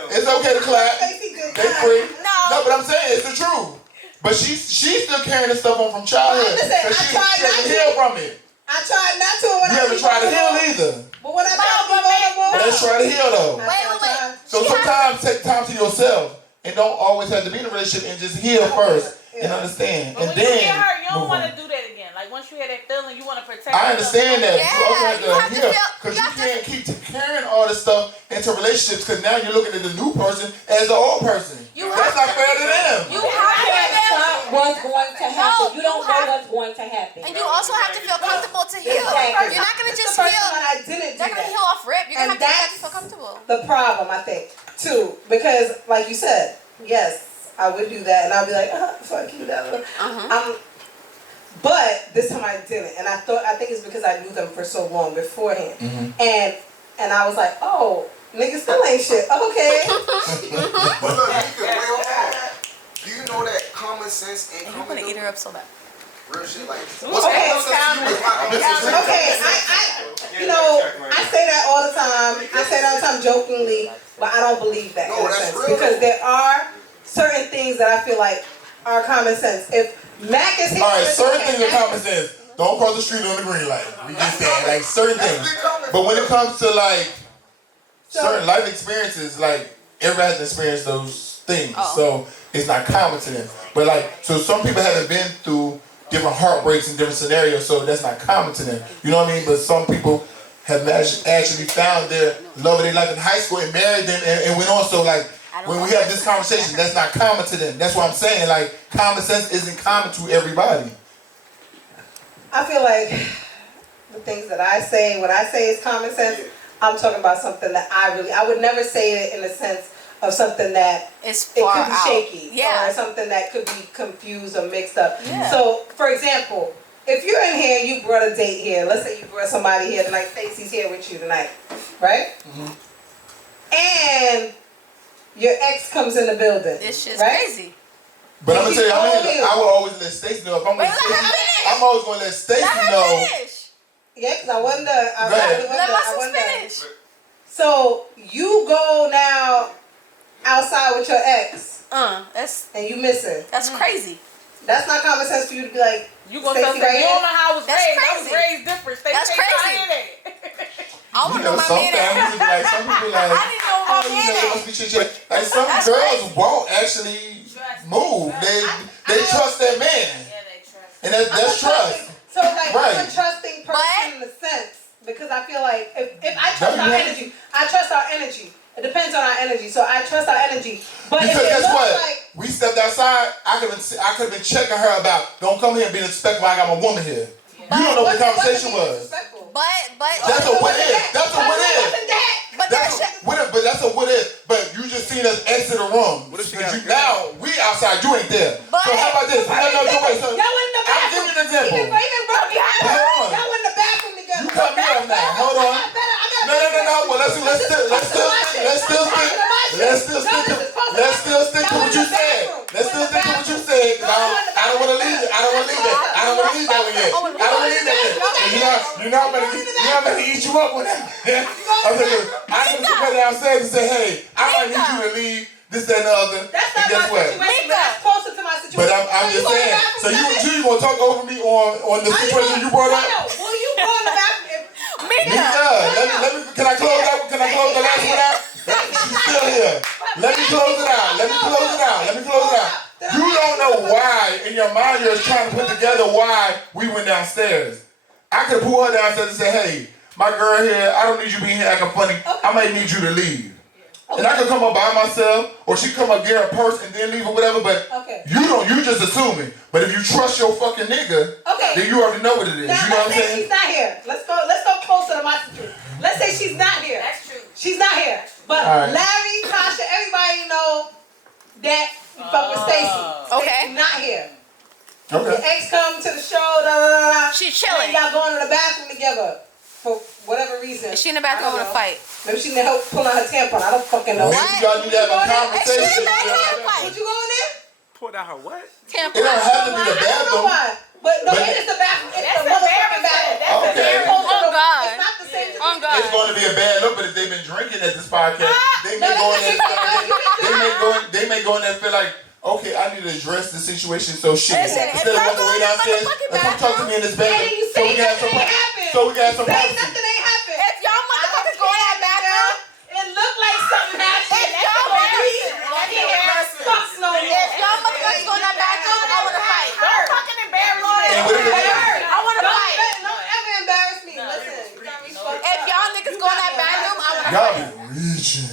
It's okay to clap. They free. No, but I'm saying it's the truth. But she's still carrying this stuff on from childhood. Listen, she hasn't healed from it. I tried not to when you haven't tried to heal either. But when I tried to be vulnerable. But let's try to heal though. Wait. So sometimes take time to yourself and don't always have to be in a relationship and just heal first and understand. But and when then you get hurt, you don't want to do that again. Like once you had that feeling, you want to protect. I understand that. Yeah, Because you can't keep carrying all this stuff into relationships because now you're looking at the new person as the old person. That's not fair to them. You can't stop what's going to happen. You don't know what's going to happen. And you also have to feel comfortable to heal. Exactly. You're not going to just the heal. When I didn't You're not going to heal off rip. You're going to have to feel comfortable. The problem, I think, too. Because, like you said, yes, I would do that. And I'd be like, fuck you, that. But this time I didn't. And I think it's because I knew them for so long beforehand. And I was like, oh, niggas still ain't shit. Okay. But look, Meeka, wait, hold on. Do you know that common sense ain't I'm going to eat her up so bad. Real shit, like, what's common sense to you is not common sense. Okay, I say that all the time. I say that all the time jokingly, but I don't believe that in a sense. Because there are certain things that I feel like are common sense. If Mac is here, all right, certain things are common sense. Don't cross the street on the green light. We get that, like certain things. But when it comes to like certain life experiences, like everybody has experienced those things, so it's not common to them. But like, so some people haven't been through different heartbreaks and different scenarios, so that's not common to them. You know what I mean? But some people have actually found their love of their life in high school and married them and went on. So like, when we have this conversation, that's not common to them. That's what I'm saying. Like, common sense isn't common to everybody. I feel like the things that I say, when I say it's common sense, I'm talking about something that I would never say it in the sense of something that it could be shaky or something that could be confused or mixed up. Yeah. So, for example, if you're in here and you brought a date here, let's say you brought somebody here tonight, Stacey's here with you tonight, right? And your ex comes in the building. This shit's crazy. But I'm gonna tell you, I will always let Stacey know. If I'm with Stacey, I'm always gonna let Stacey know. Yeah, because I wonder. I wonder. So you go now outside with your ex, and you missing. That's crazy. That's not common sense for you to be like. You gonna tell me you don't know how I was raised? I was raised different. That's crazy. I want to know my man. Some people like, I didn't know my man. Like some girls won't actually move. They trust that man. Yeah, they trust. And that's trust. So like I'm a trusting person in a sense because I feel like if I trust our energy, I trust our energy. It depends on our energy, so I trust our energy. But because if it guess what? like we stepped outside, I could have been checking her about don't come here and be disrespectful. I got my woman here. You don't know what the conversation was. But that's a what if. That's a what if. But that's a what if. But you just seen us exit the room. Now we outside, you ain't there. So how about this? Y'all went in the bathroom. I'm giving an example. Y'all went in the bathroom together. You cut me off now. Hold on. No. Well, let's still stick to what you said. Let's still stick to what you said. I don't want to leave it. I don't want to leave that. I don't want to leave that one yet. I don't want to leave that yet. You know I'm going to eat you up with that. I'm going to go downstairs and say, hey, I might need you to leave this, that, and the other. That's not my situation. That's closer to my situation. But gonna talk over me on the situation you brought up? Will you go in the bathroom? Mika, let me. Can I close that? Can I close the last one out? She's still here. Let me close it out. You don't know why in your mind you're trying to put together why we went downstairs. I could pull her downstairs and say, hey, my girl here, I don't need you being here acting funny. I might need you to leave. And I could come up by myself, or she come up, get her purse, and then leave or whatever, but you just assuming. But if you trust your fucking nigga, then you already know what it is. Now, you know what I'm saying? She's not here. Let's go closer to my situation. Let's say she's not here. That's true. She's not here. But Larry, Tasha, everybody know that you fuck with Stacey. Okay. Not here. Okay. Your ex come to the show, She's chilling. Y'all going to the bathroom together for whatever reason. Is she in the bathroom with a fight? Maybe she need help pulling her tampon. I don't fucking know. Maybe y'all need to have a conversation. Would you go in there? Pulled out her what? Tampon. It don't have to be the I don't know bathroom. why. But no, it is the bathroom. It's the motherfucking bathroom. Okay. Oh God. It's not the same. Oh God. It's going to be a bad look, but if they've been drinking at this podcast, they may go in there and feel like, okay, I need to address the situation. So shit, Listen, instead of walking way downstairs, come talk to me in this bathroom. So we got some privacy. Nothing ain't happened. If y'all motherfuckers go in that bathroom, it looked like something happened. If y'all motherfuckers go in that bathroom, I want to fight. Don't fucking embarrass me. And what is it? I want to fight. Don't ever embarrass me. Listen, you got me fucked If up. y'all niggas go in that bathroom, I want to Y'all fight. be reaching.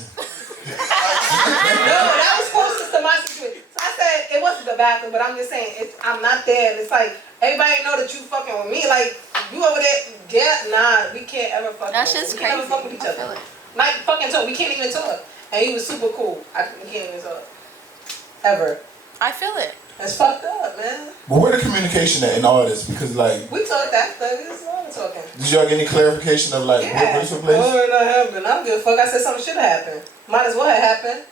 No, that was closest to my situation. So I said it wasn't the bathroom, but I'm just saying I'm not there. And it's like everybody know that you fucking with me. Like you over there, we can't ever fuck. That shit's we can't ever crazy. fuck with each other. Like fucking talk. We can't even talk. And he was super cool. We can't even talk. Ever. I feel it. It's fucked up, man. But where the communication at in all this? Because like, We talked after. This is all we're talking. did y'all get any clarification of like what took place? No, it not happened. I don't give a fuck. I said something should have happened. Might as well have happened.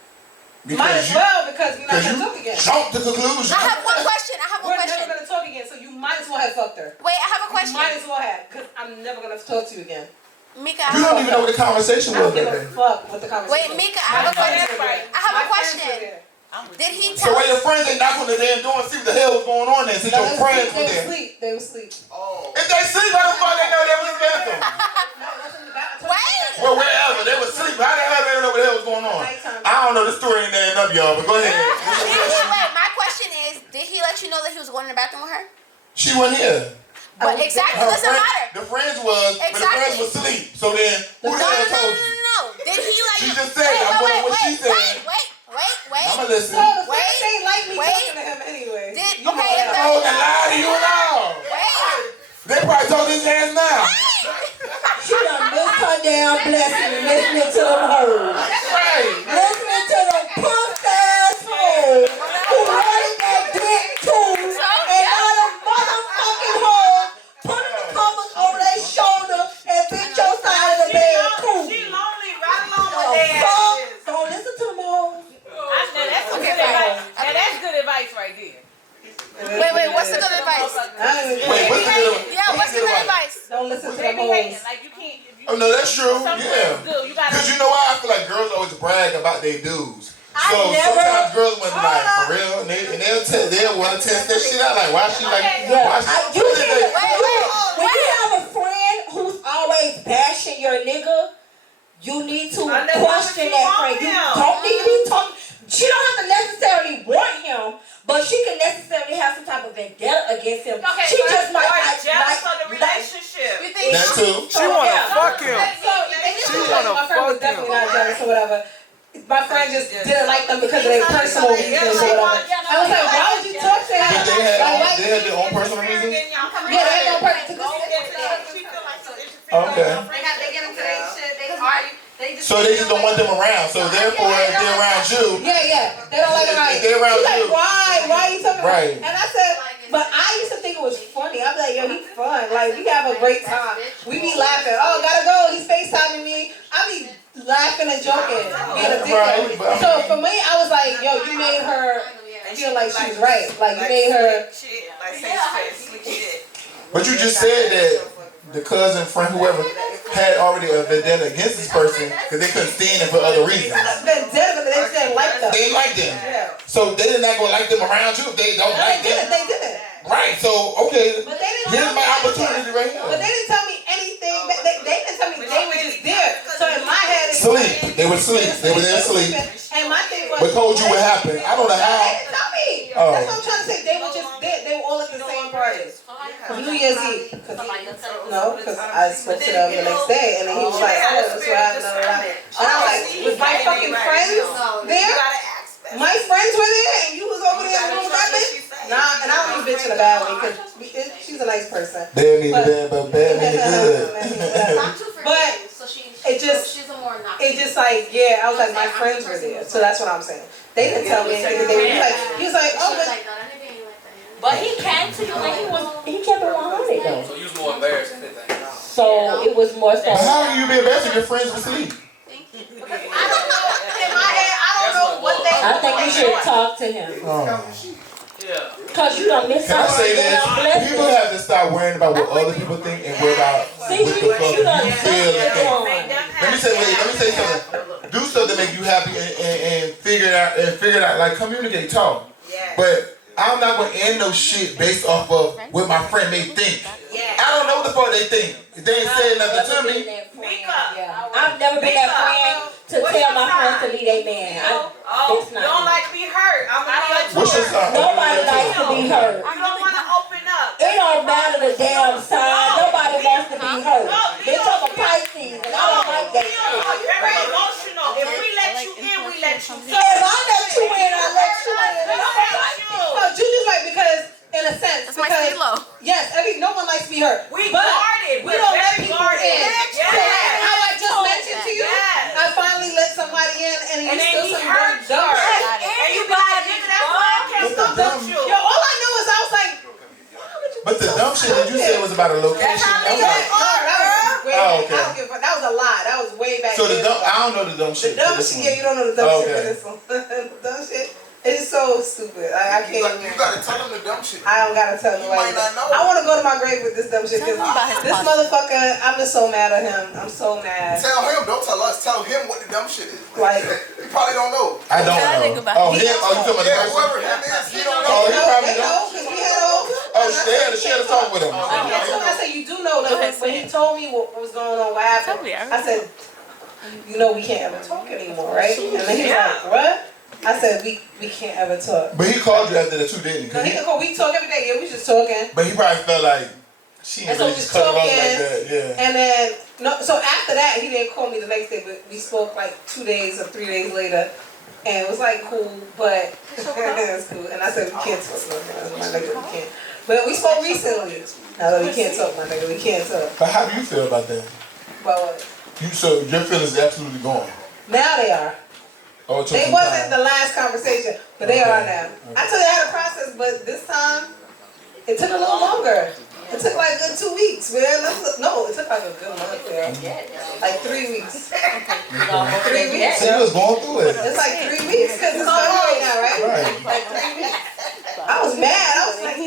Might as well because we're not gonna talk again. Jump to conclusion. I have one question. We're never gonna talk again, so you might as well have fucked her. Wait, I have a question. You might as well have, because I'm never gonna talk to you again. Mika, You don't even know what the conversation I was. don't give a Baby. fuck what the conversation. Wait, Mika, I have a question. Did he So tell why your friends ain't knock on the damn door and see what the hell was going on there? Since your friends were there. They were asleep. Oh. If they sleep, how the fuck they know they was in the bathroom? Wait. Well, wherever they was asleep, how the hell they know what the hell was going on? I don't know the story ain't adding up, y'all. But go ahead. Wait, my question is, did he let you know that he was going to the bathroom with her? She wasn't here. But exactly, it doesn't matter. The friends was, but the friends was asleep. So then, who the hell told you? No. Did he let She you? just said, I'm going with what she said. Wait. I'ma listen. So the friends ain't like me talking to him anyway. Okay, if Oh, they lie to you now. They probably told his ass now. She done missed her damn blessing listening to them hoes. That's right. Listening to them punk ass hoes who wanted that dick too. And all them motherfucking hoes putting the covers over their shoulder and bitch your side of the bed too. She lonely, right along with that. Don't listen to them hoes. That's good advice. Now that's good advice right there. Wait, what's the good advice? Wait, what's the good advice? Yeah, what's the good advice? Don't listen to They them be hoes. hating. Like you can't. Oh, no, that's true. Something Yeah. is good. You gotta. Because you know why? I feel like girls always brag about their dudes. I So never- sometimes girls want to be like, for real? And they'll want to test that shit out. Like, why she like, why she, You can, Wait. when you have a friend who's always bashing your nigga, you need to question that friend. You don't need to be talking. She don't have to necessarily want him, but she can necessarily have some type of vendetta against him. Okay, She just might jealous of the relationship. You think? that too? She wanna fuck him. She my friend was definitely not jealous or whatever. My friend just didn't like them because of their personal reasons or whatever. I was like, why would you talk to him? But they had their own personal reasons? Yeah, they had no person. Okay. They get into their shit. They argue. So they just don't want them around. So therefore, if they're around you, Yeah. They don't like around. If they're around She's you. like, why? Why are you talking about? Right. And I said, but I used to think it was funny. I'd be like, yo, he's fun. Like, we have a great time. We be laughing. Oh, gotta go. He's FaceTiming me. I be laughing and joking. Being a dick. Right. So for me, I was like, yo, you made her feel like she was right. Like, you made her. but you just said that the cousin, friend, whoever, had already a vendetta against this person because they couldn't stand him for other reasons. Vendetta, but they just didn't like them. They didn't like them. Yeah. So they're not gonna like them around you if they don't No, like they them. didn't. They didn't. Right, so, okay, But they didn't here's tell my me opportunity right here. But they didn't tell me anything. They didn't tell me they were just there. So in my head, it Sleep. They were asleep. They were there asleep. And my thing was, But told you what happened. I don't know they how. didn't tell me. Oh. That's what I'm trying to say. They were just there. They were all at the same party. New Year's Eve. Because I spoke to them the next day, and then he was like, oh, this is what happened. And I was like, was my fucking friends there? My friends were there, and you was over there in the room with that bitch? Nah, and I don't mean bitch in a bad way, because she's a nice person. Bad mean bad, but bad mean good. But it just like, yeah, I was like, my friends were there. So that's what I'm saying. They didn't tell me anything. He was like, oh, but he came to you and he kept it 100 though. So you was more embarrassed than anything. So it was more so. But how can you be embarrassed if your friends were asleep? I don't know. In my head, I don't know what they. I think you should talk to him. Yeah. Cause you don't miss Can I say this? something. People have to stop worrying about what other people think and worry about what the fuck you feel and think. Let me say something. Do something to make you happy and figure it out. Like communicate, talk. But I'm not gonna end no shit based off of what my friend may think. I don't know what the fuck they think. They ain't saying nothing to me. I've never been that friend to tell my friends to leave their man. You don't like to be hurt. I'm gonna let you. What's your sign? Nobody likes to be hurt. You don't want to open up. It don't matter the damn sign. Nobody wants to be hurt. They talk a Pisces, and I don't like that shit. Very emotional. If we let you in, we let you in. So if I let you in, I let you in. So Juju's right because, in a sense, because yes, no one likes to be hurt. We but guarded. We don't let people in. Yeah. So like how I just mentioned to you, I finally let somebody in, and he still some dumb shit. And you be like, nigga, that's why I can't stop with you. Yo, all I know is I was like. But the dumb shit that you said was about a location. I don't give a fuck. That was a lie. That was way back. So the dumb, I don't know the dumb shit. The dumb shit, yeah, you don't know the dumb shit for this one. The dumb shit. It's so stupid. I can't. You gotta tell him the dumb shit. I don't gotta tell him. You might not know. I want to go to my grave with this dumb shit because this motherfucker. I'm just so mad at him. I'm so mad. Tell him. Don't tell us. Tell him what the dumb shit is. Like he probably don't know. I don't know. Oh, you talking about the person? Whoever him is, he don't know. Oh, he probably they know because we had a whole. she had to talk with him. I said, you do know that when he told me what was going on, what happened. I said, you know, we can't ever talk anymore, right? And then he's like, what? I said, we can't ever talk. But he called you after that too, didn't he? No, we talk every day. Yeah, we just talking. But he probably felt like she didn't really just cut it off like that. Yeah. And then so after that, he didn't call me the next day, but we spoke like 2 days or 3 days later, and it was like cool, but it was cool. And I said, we can't talk no more. My nigga, we can't. But we spoke recently. Now that we can't talk, my nigga, we can't talk. But how do you feel about that? About what? So your feelings are absolutely gone. Now they are. Oh, it took they some wasn't time. the last conversation, but they are now. I told you I had a process, but this time it took a little longer. It took like a good 2 weeks, man. No, it took like a good month, man. Like 3 weeks. 3 weeks. So you was going through it. It's like 3 weeks because it's February now, right? Like 3 weeks. I was mad. I was like, I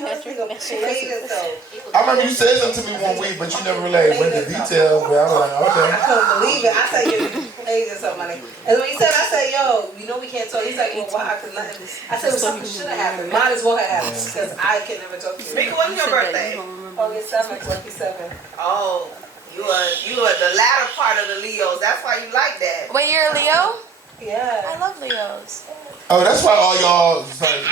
remember you said something to me one week, but you never really went into detail. But I was like, okay. I couldn't believe it. I said, yo, you played or something, my nigga. And when he said, I said, yo, you know we can't talk. He's like, well, why? Because nothing. I said, well, something should have happened. Might as well have happened because I can never talk to you. Mika, when's your birthday? August 7th, lucky 7. Oh, you are the latter part of the Leos. That's why you like that. Wait, you're a Leo? Yeah. I love Leos. Oh, that's why all y'all was like.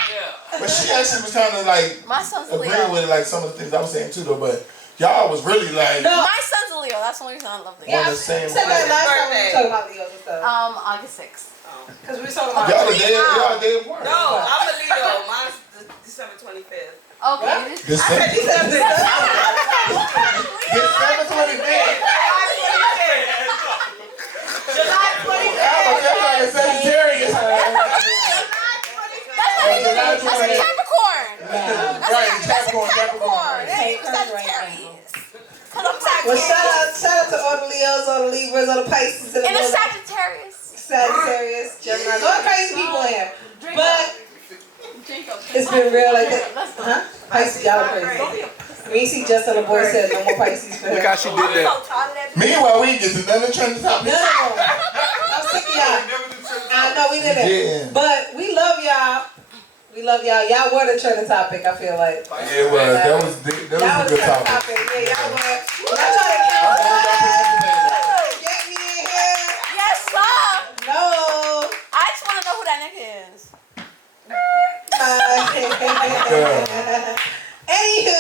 But she actually was kind of like my son's a Leo. agreeing with like some of the things I was saying too, though. But y'all was really like. No, my son's a Leo. That's the only reason I love Leo. Yeah, on the same. Said that last time we were talking about Leos and stuff. August 6th. Because we were talking about. Y'all a day apart. No, I'm a Leo. Mine's December 25th. Okay. December 25th. July 25th. Like a Sagittarius. That's a Capricorn. Right, Capricorn. Hey, Sagittarius. Well, shout out to all the Leos, all the Libras, all the Pisces, and the Sagittarius. Gemini, all the crazy people here. But it's been real like that. Huh? Pisces, y'all are crazy. When you see Justin, the boy said no more Pisces for him. Look how she did that. Meanwhile, we get to none of the trending topics. No. I'm sick of y'all. I know we didn't. But we love y'all. We love y'all. Y'all were the trending topic, I feel like. Yeah, well, that was a good topic. Yeah, y'all were. Y'all trying to count us. Get me in here. Yes, sir. No. I just want to know who that nigga is. Anywho,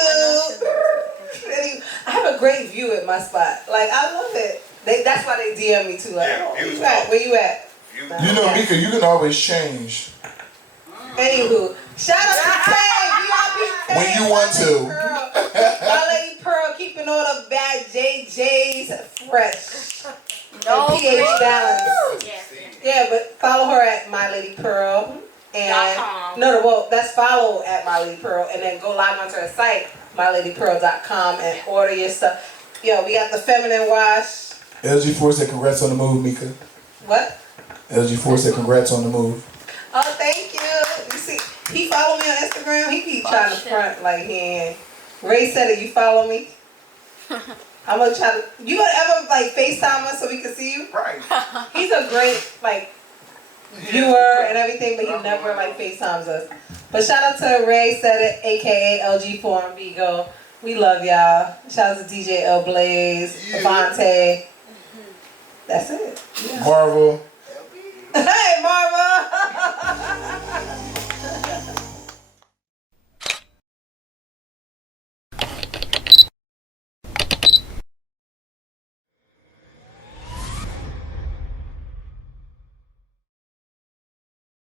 I have a great view at my spot. Like, I love it. That's why they DM me too. Like, Yeah, where you at? Where you at? You know, Meeka, you can always change. Anywho, shout out to Tay. When you want to. My Lady Pearl keeping all the bad JJs fresh. No pH balance. Yes. Yeah, but follow her at My Lady Pearl. And well, that's follow at My Lady Pearl, and then go live onto her site, myladypearl.com, and order your stuff. Yo, we got the feminine wash. LG4 said congrats on the move, Meeka. What? LG4 said congrats on the move. Oh, thank you. You see, he follow me on Instagram. He keep trying to front like he ain't. Ray said it. You follow me? I'm gonna try to. You gonna ever like FaceTime us so we can see you? Right. He's a great like viewer and everything, but he never like FaceTimes us. But shout out to Ray said it, aka LG4 and Vigo. We love y'all. Shout out to DJ L Blaze, Avante. That's it. Yeah. Marvel. Hey, Marvel.